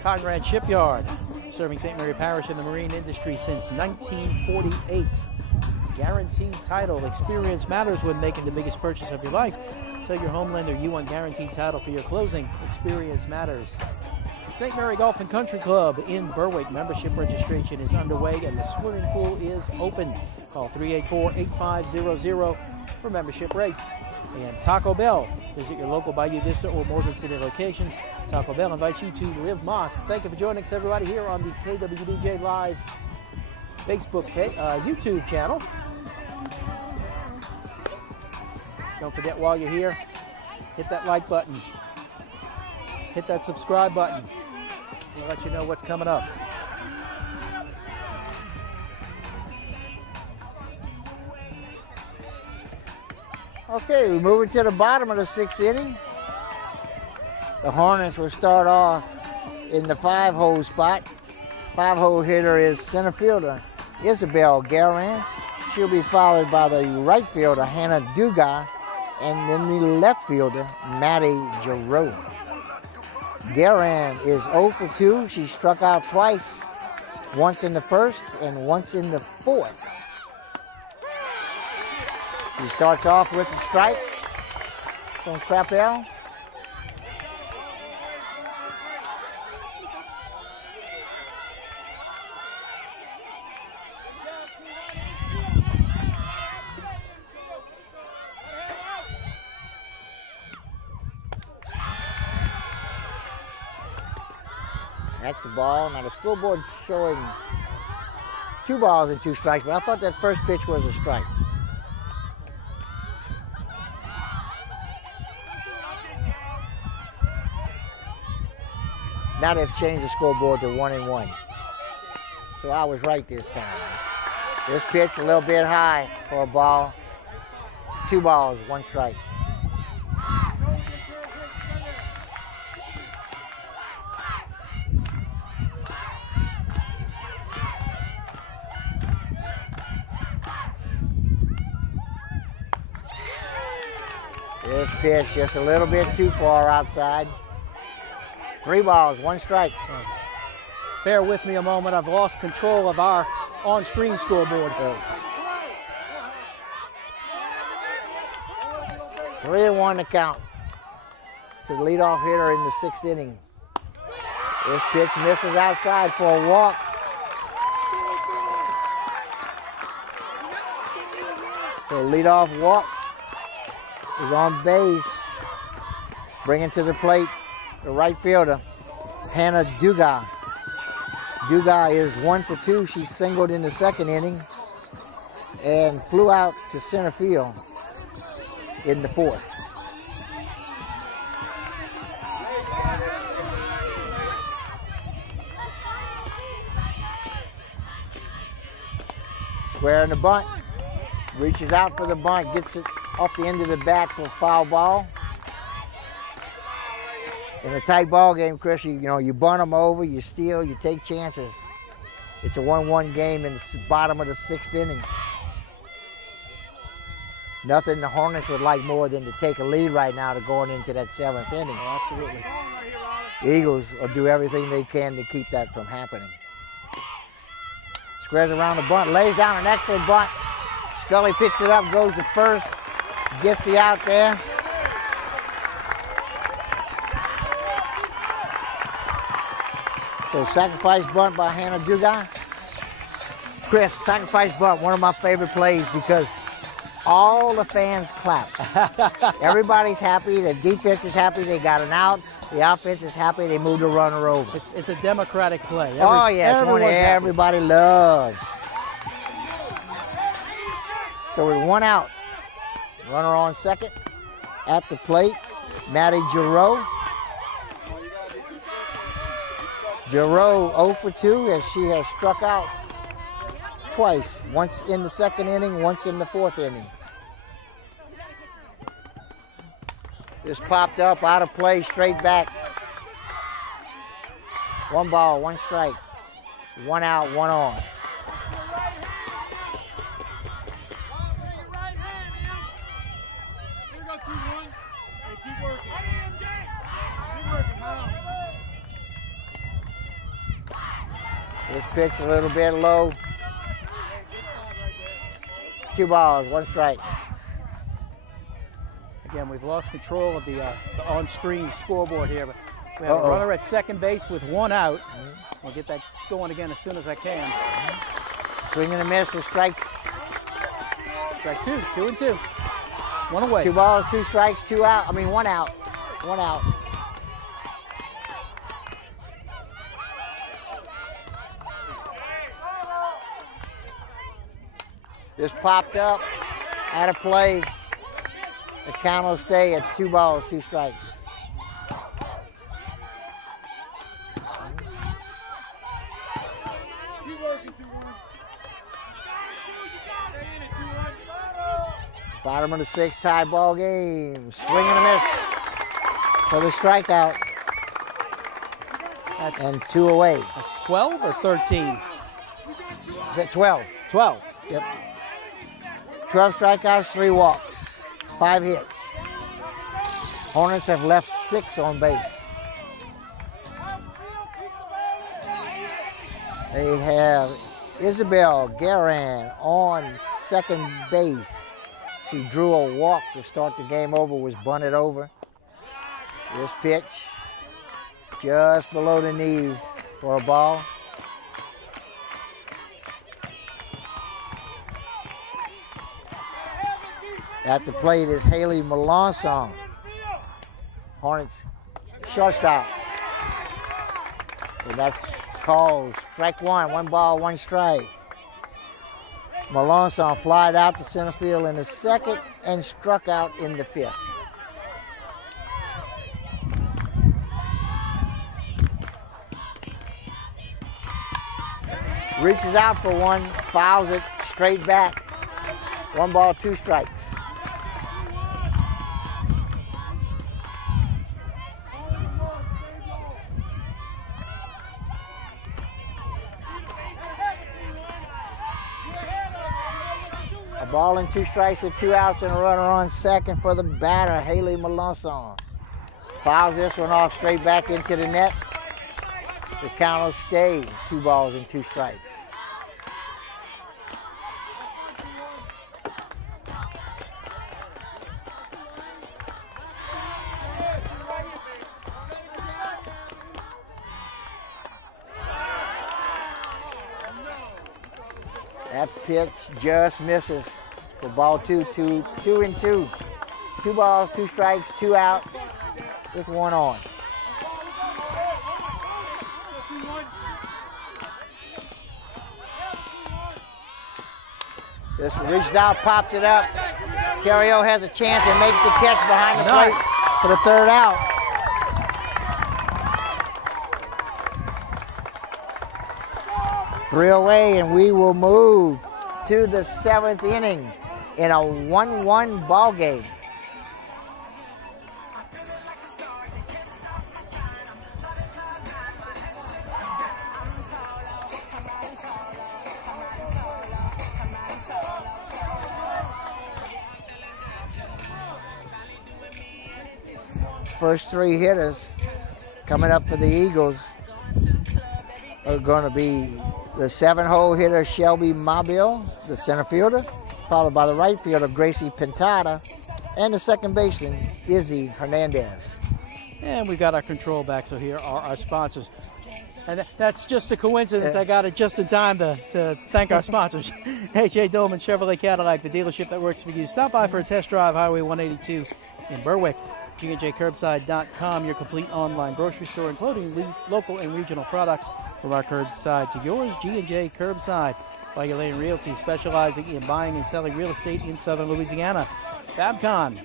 Conrad Shipyard, serving St. Mary Parish and the marine industry since 1948. Guaranteed title. Experience matters when making the biggest purchase of your life. Tell your home lender you want guaranteed title for your closing. Experience matters. St. Mary Golf and Country Club in Berwick. Membership registration is underway and the swimming pool is open. Call 384-8500 for membership rates. And Taco Bell. Visit your local Bayou Vista or Morgan City locations. Taco Bell invites you to Live Moss. Thank you for joining us, everybody, here on the KWBJ Live Facebook page, YouTube channel. Don't forget, while you're here, hit that like button. Hit that subscribe button. We'll let you know what's coming up. Okay, we move to the bottom of the 6th inning. The Hornets will start off in the 5-hole spot. 5-hole hitter is center fielder Isabel Guerin. She'll be followed by the right fielder Hannah Dugas, and then the left fielder Maddie Giroux. Guerin is 0 for 2. She struck out twice, once in the 1st and once in the 4th. She starts off with a strike from Crapel. That's the ball. Now the scoreboard showing 2 balls and 2 strikes, but I thought that first pitch was a strike. Now they've changed the scoreboard to 1-1. So I was right this time. This pitch a little bit high for a ball. 2 balls, 1 strike. This pitch just a little bit too far outside. 3 balls, 1 strike. Bear with me a moment. I've lost control of our on-screen scoreboard. 3-1 to count to the leadoff hitter in the 6th inning. This pitch misses outside for a walk. So leadoff walk is on base. Bringing to the plate the right fielder, Hannah Dugas. Dugas is 1 for 2. She singled in the 2nd inning and flew out to center field in the 4th. Squaring the bunt, reaches out for the bunt, gets it off the end of the bat for a foul ball. In a tight ball game, Chris, you bunt them over, you steal, you take chances. It's a 1-1 game in the bottom of the 6th inning. Nothing the Hornets would like more than to take a lead right now to going into that 7th inning. Oh, absolutely. The Eagles will do everything they can to keep that from happening. Squares around the bunt, lays down an excellent bunt. Scully picks it up, goes to first, gets the out there. So sacrifice bunt by Hannah Dugas. Chris, sacrifice bunt, one of my favorite plays because all the fans clap. Everybody's happy, the defense is happy, they got an out. The offense is happy, they moved the runner over. It's a democratic play. It's one everybody loves. So with 1 out, runner on second, at the plate, Maddie Giroux. Giroux 0 for 2 as she has struck out twice, once in the 2nd inning, once in the 4th inning. Just popped up, out of play, straight back. 1 ball, 1 strike. 1 out, 1 on. This pitch a little bit low. 2 balls, 1 strike. Again, we've lost control of the on-screen scoreboard here, but we have a runner at second base with 1 out. We'll get that going again as soon as I can. Swing and a miss for strike. Strike 2, 2-2. 1 away. 2 balls, 2 strikes, 2 out. 1 out. 1 out. Just popped up, out of play. The count will stay at 2 balls, 2 strikes. Bottom of the 6th, tie ball game. Swing and a miss for the strikeout. And 2 away. That's 12 or 13? Is that 12? 12. Yep. 12 strikeouts, 3 walks, 5 hits. Hornets have left 6 on base. They have Isabel Guerin on second base. She drew a walk to start the game over, was bunted over. This pitch just below the knees for a ball. At the plate is Haley Melanson, Hornets shortstop. So that's called strike 1, 1 ball, 1 strike. Melanson flied out to center field in the 2nd and struck out in the 5th. Reaches out for 1, fouls it straight back. 1 ball, 2 strikes. A ball and 2 strikes with 2 outs and a runner on second for the batter, Haley Melanson. Fouls this one off straight back into the net. The count will stay 2 balls and 2 strikes. That pitch just misses for ball 2, 2 and 2. 2 balls, 2 strikes, 2 outs with 1 on. This reaches out, pops it up. Terrio has a chance and makes the catch behind the plate for the 3rd out. Three away, and we will move to the 7th inning in a 1-1 ball game. First 3 hitters coming up for the Eagles are going to be the 7-hole hitter Shelby Mobile, the center fielder, followed by the right fielder Gracie Pintada, and the 2nd baseman Izzy Hernandez. And we've got our control back, so here are our sponsors. And that's just a coincidence. I got it just in time to thank our sponsors. H.A. Dolman Chevrolet Cadillac, the dealership that works for you. Stop by for a test drive, Highway 182 in Berwick. G&JCurbside.com, your complete online grocery store, including local and regional products from our curbside to yours. G&J Curbside, Bayou Lane Realty, specializing in buying and selling real estate in southern Louisiana. Fabcon,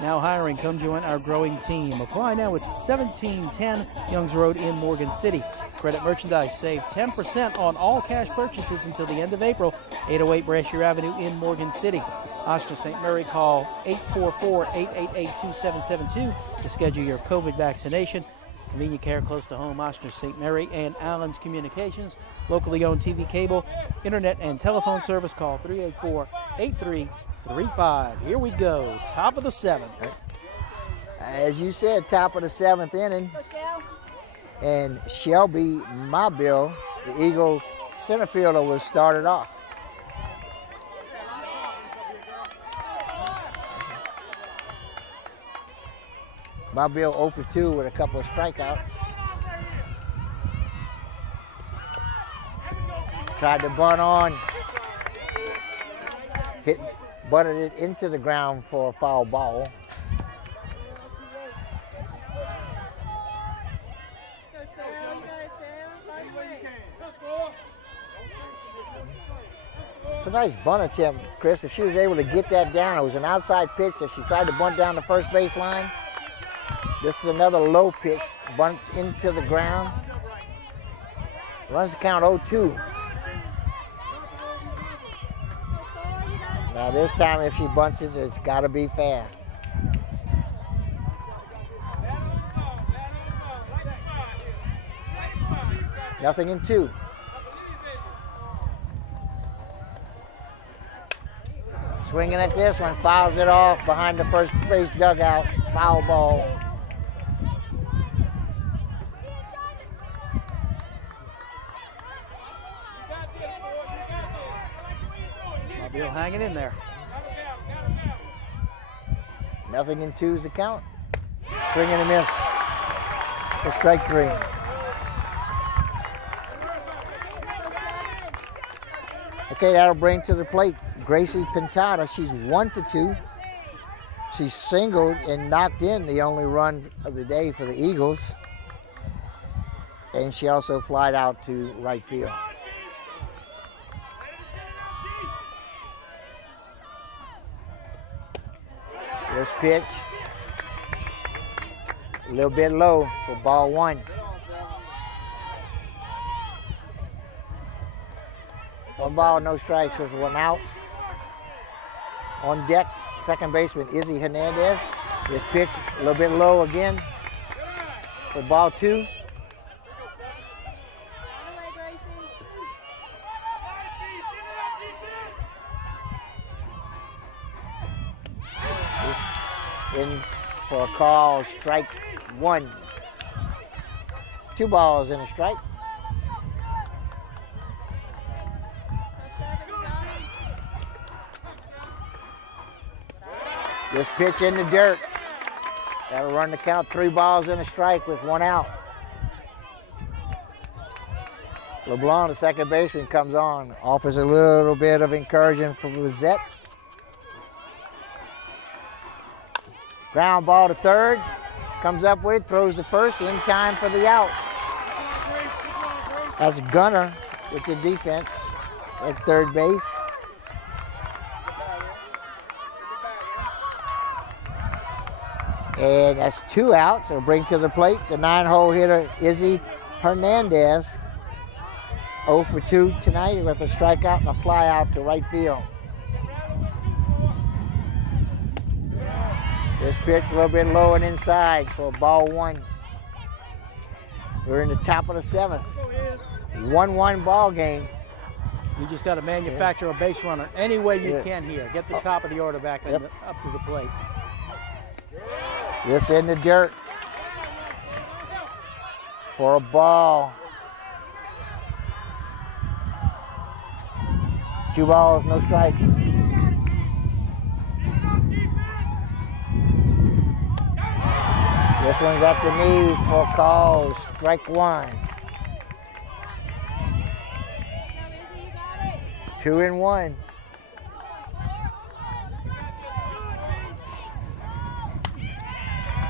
now hiring. Come join our growing team. Apply now at 1710 Youngs Road in Morgan City. Credit Merchandise, save 10% on all cash purchases until the end of April. 808 Brashear Avenue in Morgan City. Oshner St. Mary, call 844-888-2772 to schedule your COVID vaccination. Convenient care close to home, Oshner St. Mary and Allen's Communications. Locally owned TV, cable, internet, and telephone service. Call 384-8335. Here we go, top of the 7th. As you said, top of the 7th inning. And Shelby Mobile, the Eagle center fielder, was started off. Mobile 0 for 2 with a couple of strikeouts. Tried to bunt on. Bunted it into the ground for a foul ball. It's a nice bunt attempt, Chris. If she was able to get that down, it was an outside pitch that she tried to bunt down the first base line. This is another low pitch, bunts into the ground. Runs the count 0-2. Now this time if she bunches, it's got to be fair. Nothing in 2. Swinging at this one, fouls it off behind the first base dugout. Foul ball. Mobile hanging in there. Nothing in 2 is the count. Swing and a miss for strike 3. Okay, that'll bring to the plate Gracie Pintada. She's 1 for 2. She singled and knocked in the only run of the day for the Eagles. And she also flied out to right field. This pitch, a little bit low for ball 1. One ball, no strikes with 1 out. On deck, second baseman Izzy Hernandez. This pitch, a little bit low again for ball 2. This in for a call, strike 1. 2 balls and a strike. This pitch in the dirt. That'll run the count, 3 balls and a strike with 1 out. LeBlanc, the second baseman, comes on. Offers a little bit of encouragement for Lizette. Ground ball to third. Comes up with it, throws to first, in time for the out. That's Gunner with the defense at third base. And that's 2 outs. It'll bring to the plate the 9-hole hitter, Izzy Hernandez. 0 for 2 tonight with a strikeout and a fly out to right field. This pitch a little bit low and inside for ball 1. We're in the top of the 7th. 1-1 ball game. You just got to manufacture a base runner any way you can here. Get the top of the order back and up to the plate. This in the dirt for a ball. 2 balls, no strikes. This one's up the knees for a call, strike 1. 2-1.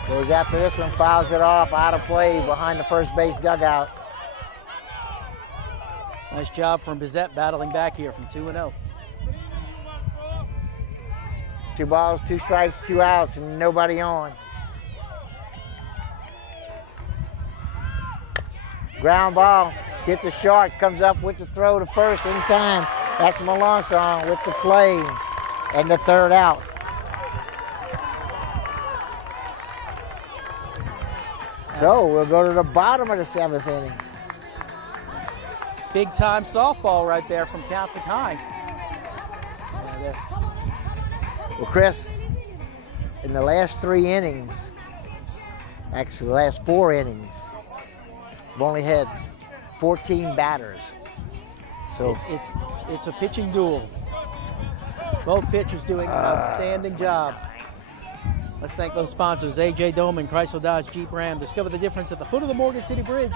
Goes after this one, fouls it off, out of play behind the first base dugout. Nice job from Bizette battling back here from 2-0. 2 balls, 2 strikes, 2 outs, and nobody on. Ground ball, hit the short, comes up with the throw to first in time. That's Melanson with the play and the 3rd out. So we'll go to the bottom of the 7th inning. Big time softball right there from Catholic High. Well, Chris, in the last 3 innings, actually the last 4 innings, we've only had 14 batters. So it's a pitching duel. Both pitchers doing an outstanding job. Let's thank those sponsors, AJ Doman, Chrysler Dodge Jeep Ram. Discover the difference at the foot of the Morgan City Bridge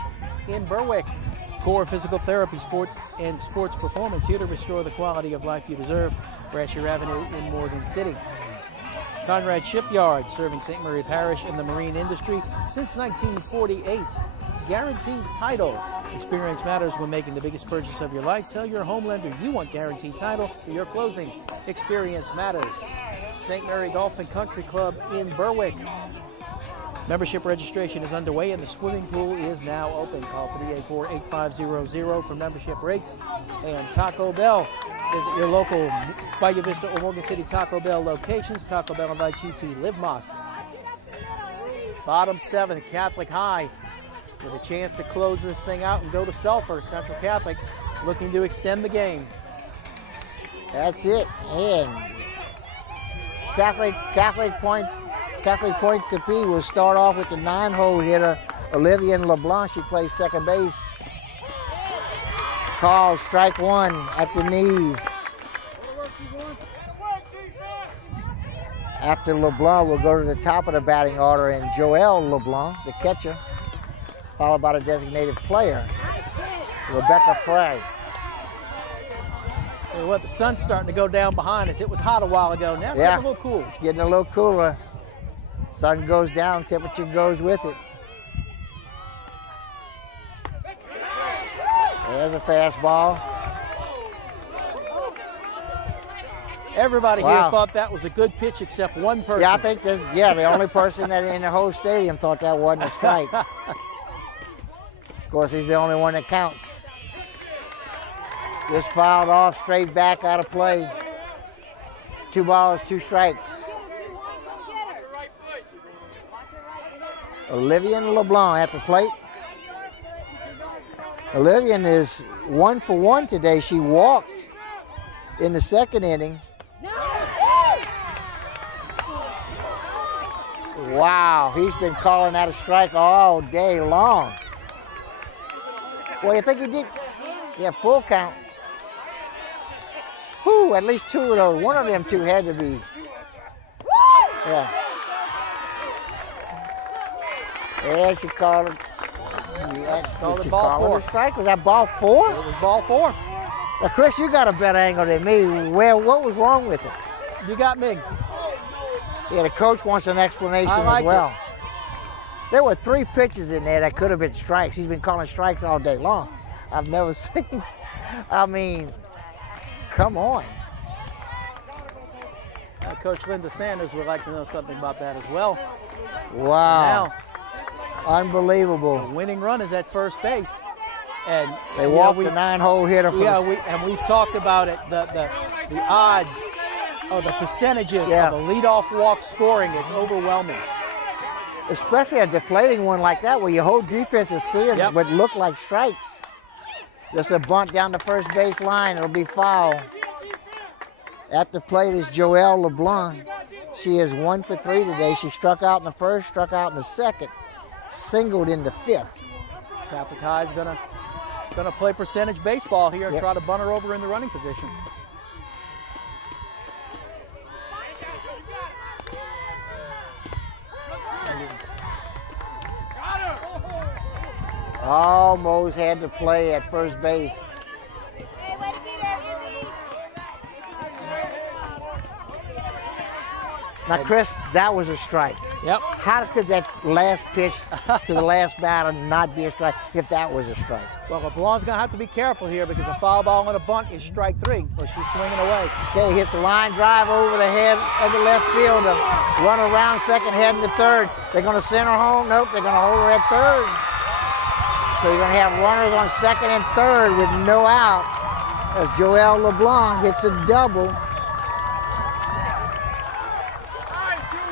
in Berwick. Core Physical Therapy, Sports and Sports Performance, here to restore the quality of life you deserve. Brashear Avenue in Morgan City. Conrad Shipyard, serving St. Marie Parish and the marine industry since 1948. Guaranteed Title. Experience matters when making the biggest purchase of your life. Tell your home lender you want Guaranteed Title for your closing. Experience matters. St. Mary Golf and Country Club in Berwick. Membership registration is underway and the swimming pool is now open. Call 384-8500 for membership rates. And Taco Bell. Visit your local Bayou Vista or Morgan City Taco Bell locations. Taco Bell invites you to Live Moss. Bottom 7, Catholic High, with a chance to close this thing out and go to Sulphur. Central Catholic looking to extend the game. That's it. And Catholic-Pointe Coupee will start off with the 9-hole hitter, Olivia LeBlanc. She plays second base. Called strike 1 at the knees. After LeBlanc, we'll go to the top of the batting order, and Joelle LeBlanc, the catcher, followed by the designated player, Rebecca Frey. Tell you what, the sun's starting to go down behind us. It was hot a while ago. Now it's getting a little cool. It's getting a little cooler. Sun goes down, temperature goes with it. There's a fastball. Everybody here thought that was a good pitch except one person. Yeah, I think the only person that in the whole stadium thought that wasn't a strike. Of course, he's the only one that counts. Just fouled off, straight back out of play. 2 balls, 2 strikes. Olivia LeBlanc at the plate. Olivia is 1 for 1 today. She walked in the second inning. Wow, he's been calling that a strike all day long. Well, you think he did? Yeah, full count. Whew, at least 2 of those. One of them 2 had to be. Yeah. Yeah, she called it. Called Did it she ball call 4. it a strike? Was that ball 4? It was ball 4. Now, Chris, you got a better angle than me. What was wrong with it? You got me. Yeah, the coach wants an explanation I like as well. it. There were 3 pitches in there that could have been strikes. He's been calling strikes all day long. I've never seen. I mean, come on. Coach Linda Sanders would like to know something about that as well. Wow. Now, unbelievable. the winning run is at first base. And They walked the 9-hole hitter for and we've talked about it, the odds or the percentages of a leadoff walk scoring. It's overwhelming. especially a deflating one like that where your whole defense is seeing it but look like strikes. Just a bunt down the first base line. It'll be foul. At the plate is Joelle LeBlanc. She is 1 for 3 today. She struck out in the first, struck out in the second, singled in the fifth. Catholic High is gonna play percentage baseball here and try to bunt her over in the running position. Almost had to play at first base. Hey, way to be there, Izzy. Now, Chris, that was a strike. Yep. How could that last pitch to the last batter not be a strike if that was a strike? Well, LeBlanc's going to have to be careful here because a foul ball and a bunt is strike 3, or she's swinging away. Okay, hits a line drive over the head of the left fielder. Run around second, heading to third. They're going to send her home. Nope, they're going to hold her at third. So you're going to have runners on second and third with no out as Joelle LeBlanc hits a double.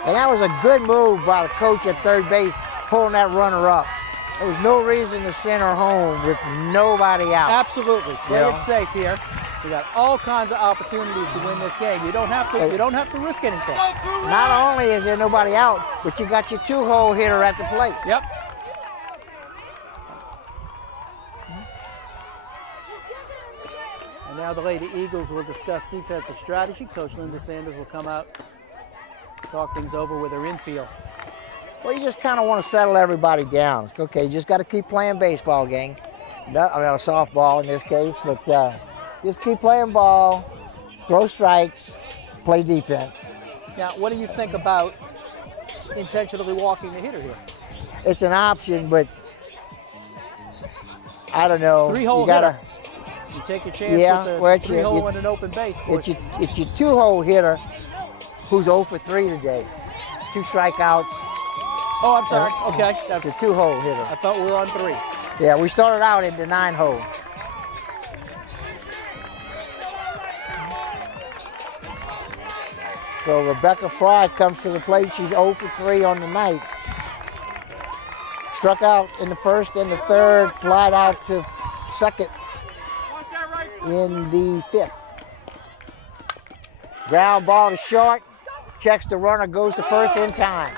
And that was a good move by the coach at third base, pulling that runner up. There was no reason to send her home with nobody out. Absolutely. Play it safe here. We got all kinds of opportunities to win this game. You don't have to risk anything. Not only is there nobody out, but you got your 2-hole hitter at the plate. Yep. And now the Lady Eagles will discuss defensive strategy. Coach Linda Sanders will come out, talk things over with her infield. Well, you just kind of want to settle everybody down. It's okay, you just got to keep playing baseball, gang. Softball in this case, but just keep playing ball, throw strikes, play defense. Now, what do you think about intentionally walking the hitter here? It's an option, but I don't know. 3-hole hitter. You take your chance with the 3-hole and an open base. It's your 2-hole hitter who's 0 for 3 today. 2 strikeouts Oh, I'm sorry. Okay. It's a 2-hole hitter. I thought we were on 3. Yeah, we started out in the 9-hole. So Rebecca Fry comes to the plate. She's 0 for 3 on the night. Struck out in the first and the third, flied out to second in the 5th. Ground ball to short, checks the runner, goes to first in time.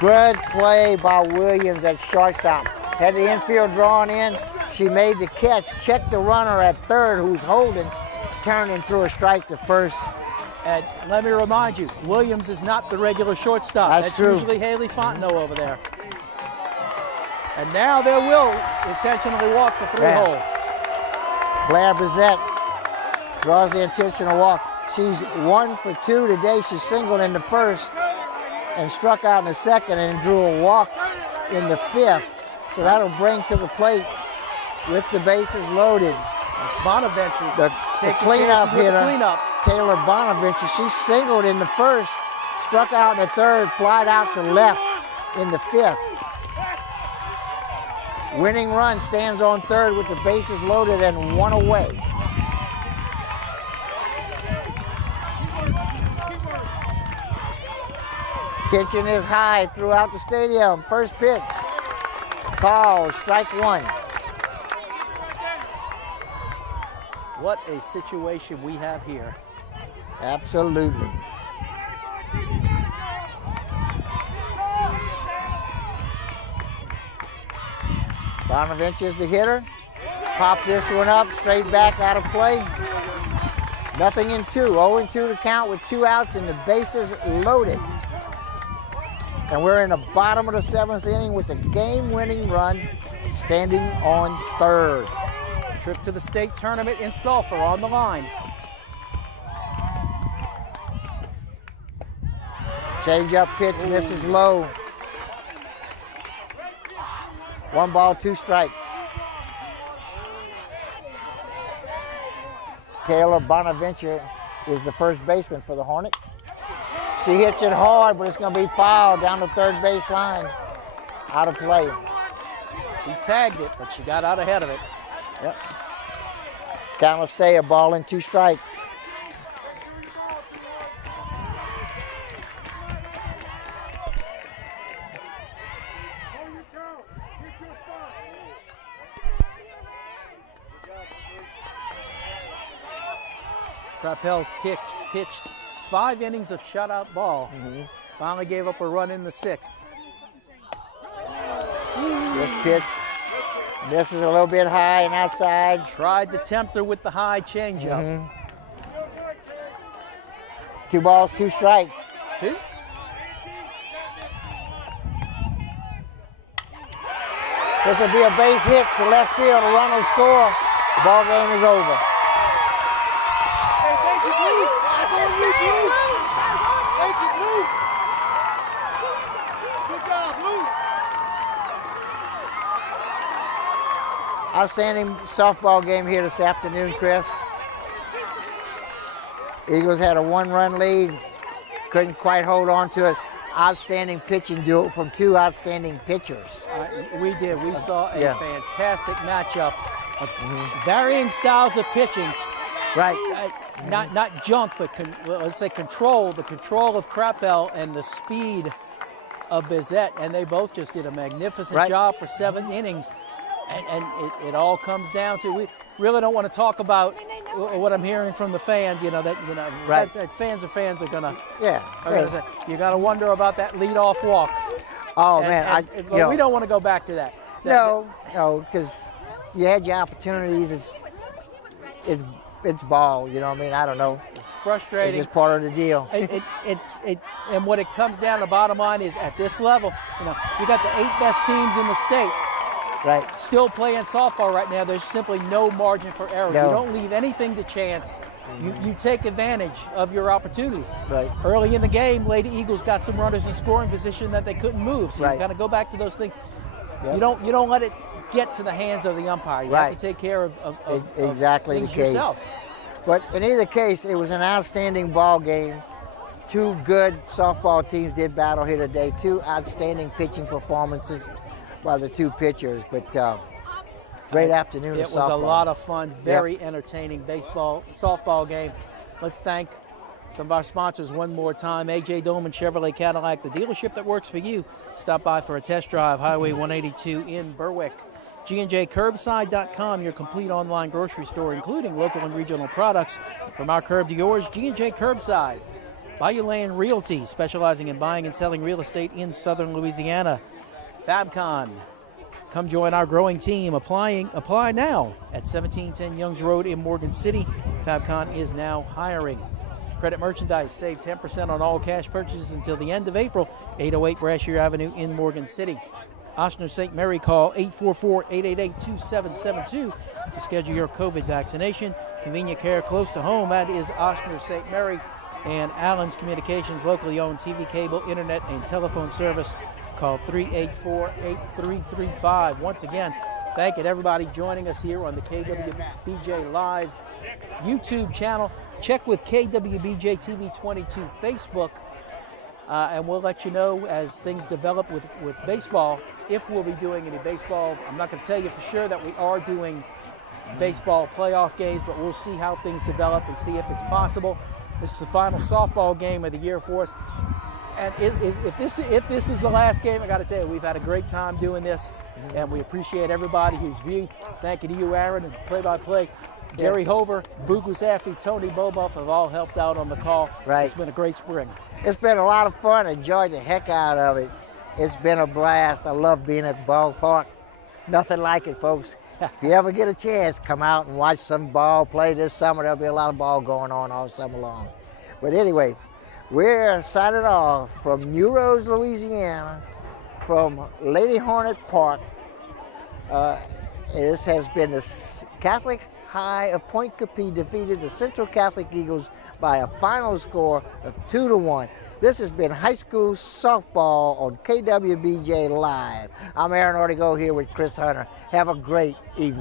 Good play by Williams at shortstop. Had the infield drawn in, she made the catch, checked the runner at third who's holding, turned and threw a strike to first. And let me remind you, Williams is not the regular shortstop. That's true. Usually Haley Fontenot over there. And now they will intentionally walk the 3-hole. Blair Brissett draws the intentional walk. She's 1 for 2 today. She singled in the first and struck out in the second and drew a walk in the 5th. So that'll bring to the plate with the bases loaded. It's Bonaventure. The cleanup hitter, cleanup. Taylor Bonaventure. She singled in the first, struck out in the third, flied out to left in the 5th. Winning run stands on third with the bases loaded and 1 away. Tension is high throughout the stadium. First pitch. Call, strike 1. What a situation we have here. Absolutely. Bonaventure's the hitter. Pops this one up, straight back out of play. Nothing in 2. 0-2 to count with 2 outs and the bases loaded. And we're in the bottom of the 7th inning with a game-winning run standing on third. Trip to the state tournament in Sulphur on the line. Change-up pitch misses low. 1 ball, 2 strikes. Taylor Bonaventure is the first baseman for the Hornets. She hits it hard, but it's going to be fouled down the third base line. Out of play. He tagged it, but she got out ahead of it. Yep. Count will stay, a ball and 2 strikes. Krappel's pitched 5 innings of shutout ball. Finally gave up a run in the 6th. This pitch misses a little bit high and outside. Tried to tempt her with the high changeup. 2 balls, 2 strikes. 2. This will be a base hit to left field. A run will score. The ball game is over. Outstanding softball game here this afternoon, Chris. Eagles had a 1-run lead. Couldn't quite hold on to it. Outstanding pitching duel from 2 outstanding pitchers. We did. We saw a fantastic matchup of varying styles of pitching. Right. Not junk, but let's say control. The control of Krappel and the speed of Bizette, and they both just did a magnificent job for 7 innings. And it all comes down to, we really don't want to talk about what I'm hearing from the fans. That fans are gonna say, you got to wonder about that leadoff walk. Oh and, man, we don't want to go back to that. No, because you had your opportunities. It's ball. You know what I mean? I don't know. It's frustrating. It's just part of the deal. And what it comes down to, bottom line is, at this level, you got the 8 best teams in the state. Right. Still playing softball right now. There's simply no margin for error. No. You don't leave anything to chance. You take advantage of your opportunities. Right. Early in the game, Lady Eagles got some runners in scoring position that they couldn't move. So you got to go back to those things. Yep. You don't let it get to the hands of the umpire. You have to take care of exactly things the case. yourself. But in either case, it was an outstanding ball game. Two good softball teams did battle here today. Two outstanding pitching performances by the two pitchers. But great afternoon. It of was a softball. lot of fun, very entertaining softball game. Let's thank some of our sponsors one more time. A.J. Dolman Chevrolet Cadillac, the dealership that works for you. Stop by for a test drive, Highway 182 in Berwick. G&JCurbside.com, your complete online grocery store, including local and regional products. From our curb to yours, G&J Curbside. Bayou Land Realty, specializing in buying and selling real estate in southern Louisiana. Fabcon, come join our growing team. Apply now at 1710 Youngs Road in Morgan City. Fabcon is now hiring. Credit Merchandise, save 10% on all cash purchases until the end of April. 808 Brashear Avenue in Morgan City. Ochsner St. Mary, call 844-888-2772 to schedule your COVID vaccination. Convenient care close to home, that is Ochsner St. Mary. And Allen's Communications, locally owned TV, cable, internet, and telephone service. Call 384-8335. Once again, thank you to everybody joining us here on the KWBJ Live YouTube channel. Check with KWBJ TV 22 Facebook. And we'll let you know as things develop with baseball, if we'll be doing any baseball. I'm not going to tell you for sure that we are doing baseball playoff games, but we'll see how things develop and see if it's possible. This is the final softball game of the year for us. And if this is the last game, I got to tell you, we've had a great time doing this, and we appreciate everybody who's viewed. Thank you to you, Aaron, and play-by-play. Gary Hover, Buku Safi, Tony Bobuff have all helped out on the call. Right. It's been a great spring. It's been a lot of fun. Enjoyed the heck out of it. It's been a blast. I love being at the ballpark. Nothing like it, folks. If you ever get a chance, come out and watch some ball play this summer. There'll be a lot of ball going on all summer long. But anyway, we're signing off from New Roads, Louisiana, from Lady Hornet Park. This has been the Catholic High of Pointe Coupee defeated the Central Catholic Eagles by a final score of 2-1. This has been high school softball on KWBJ Live. I'm Aaron Ortego here with Chris Hunter. Have a great evening.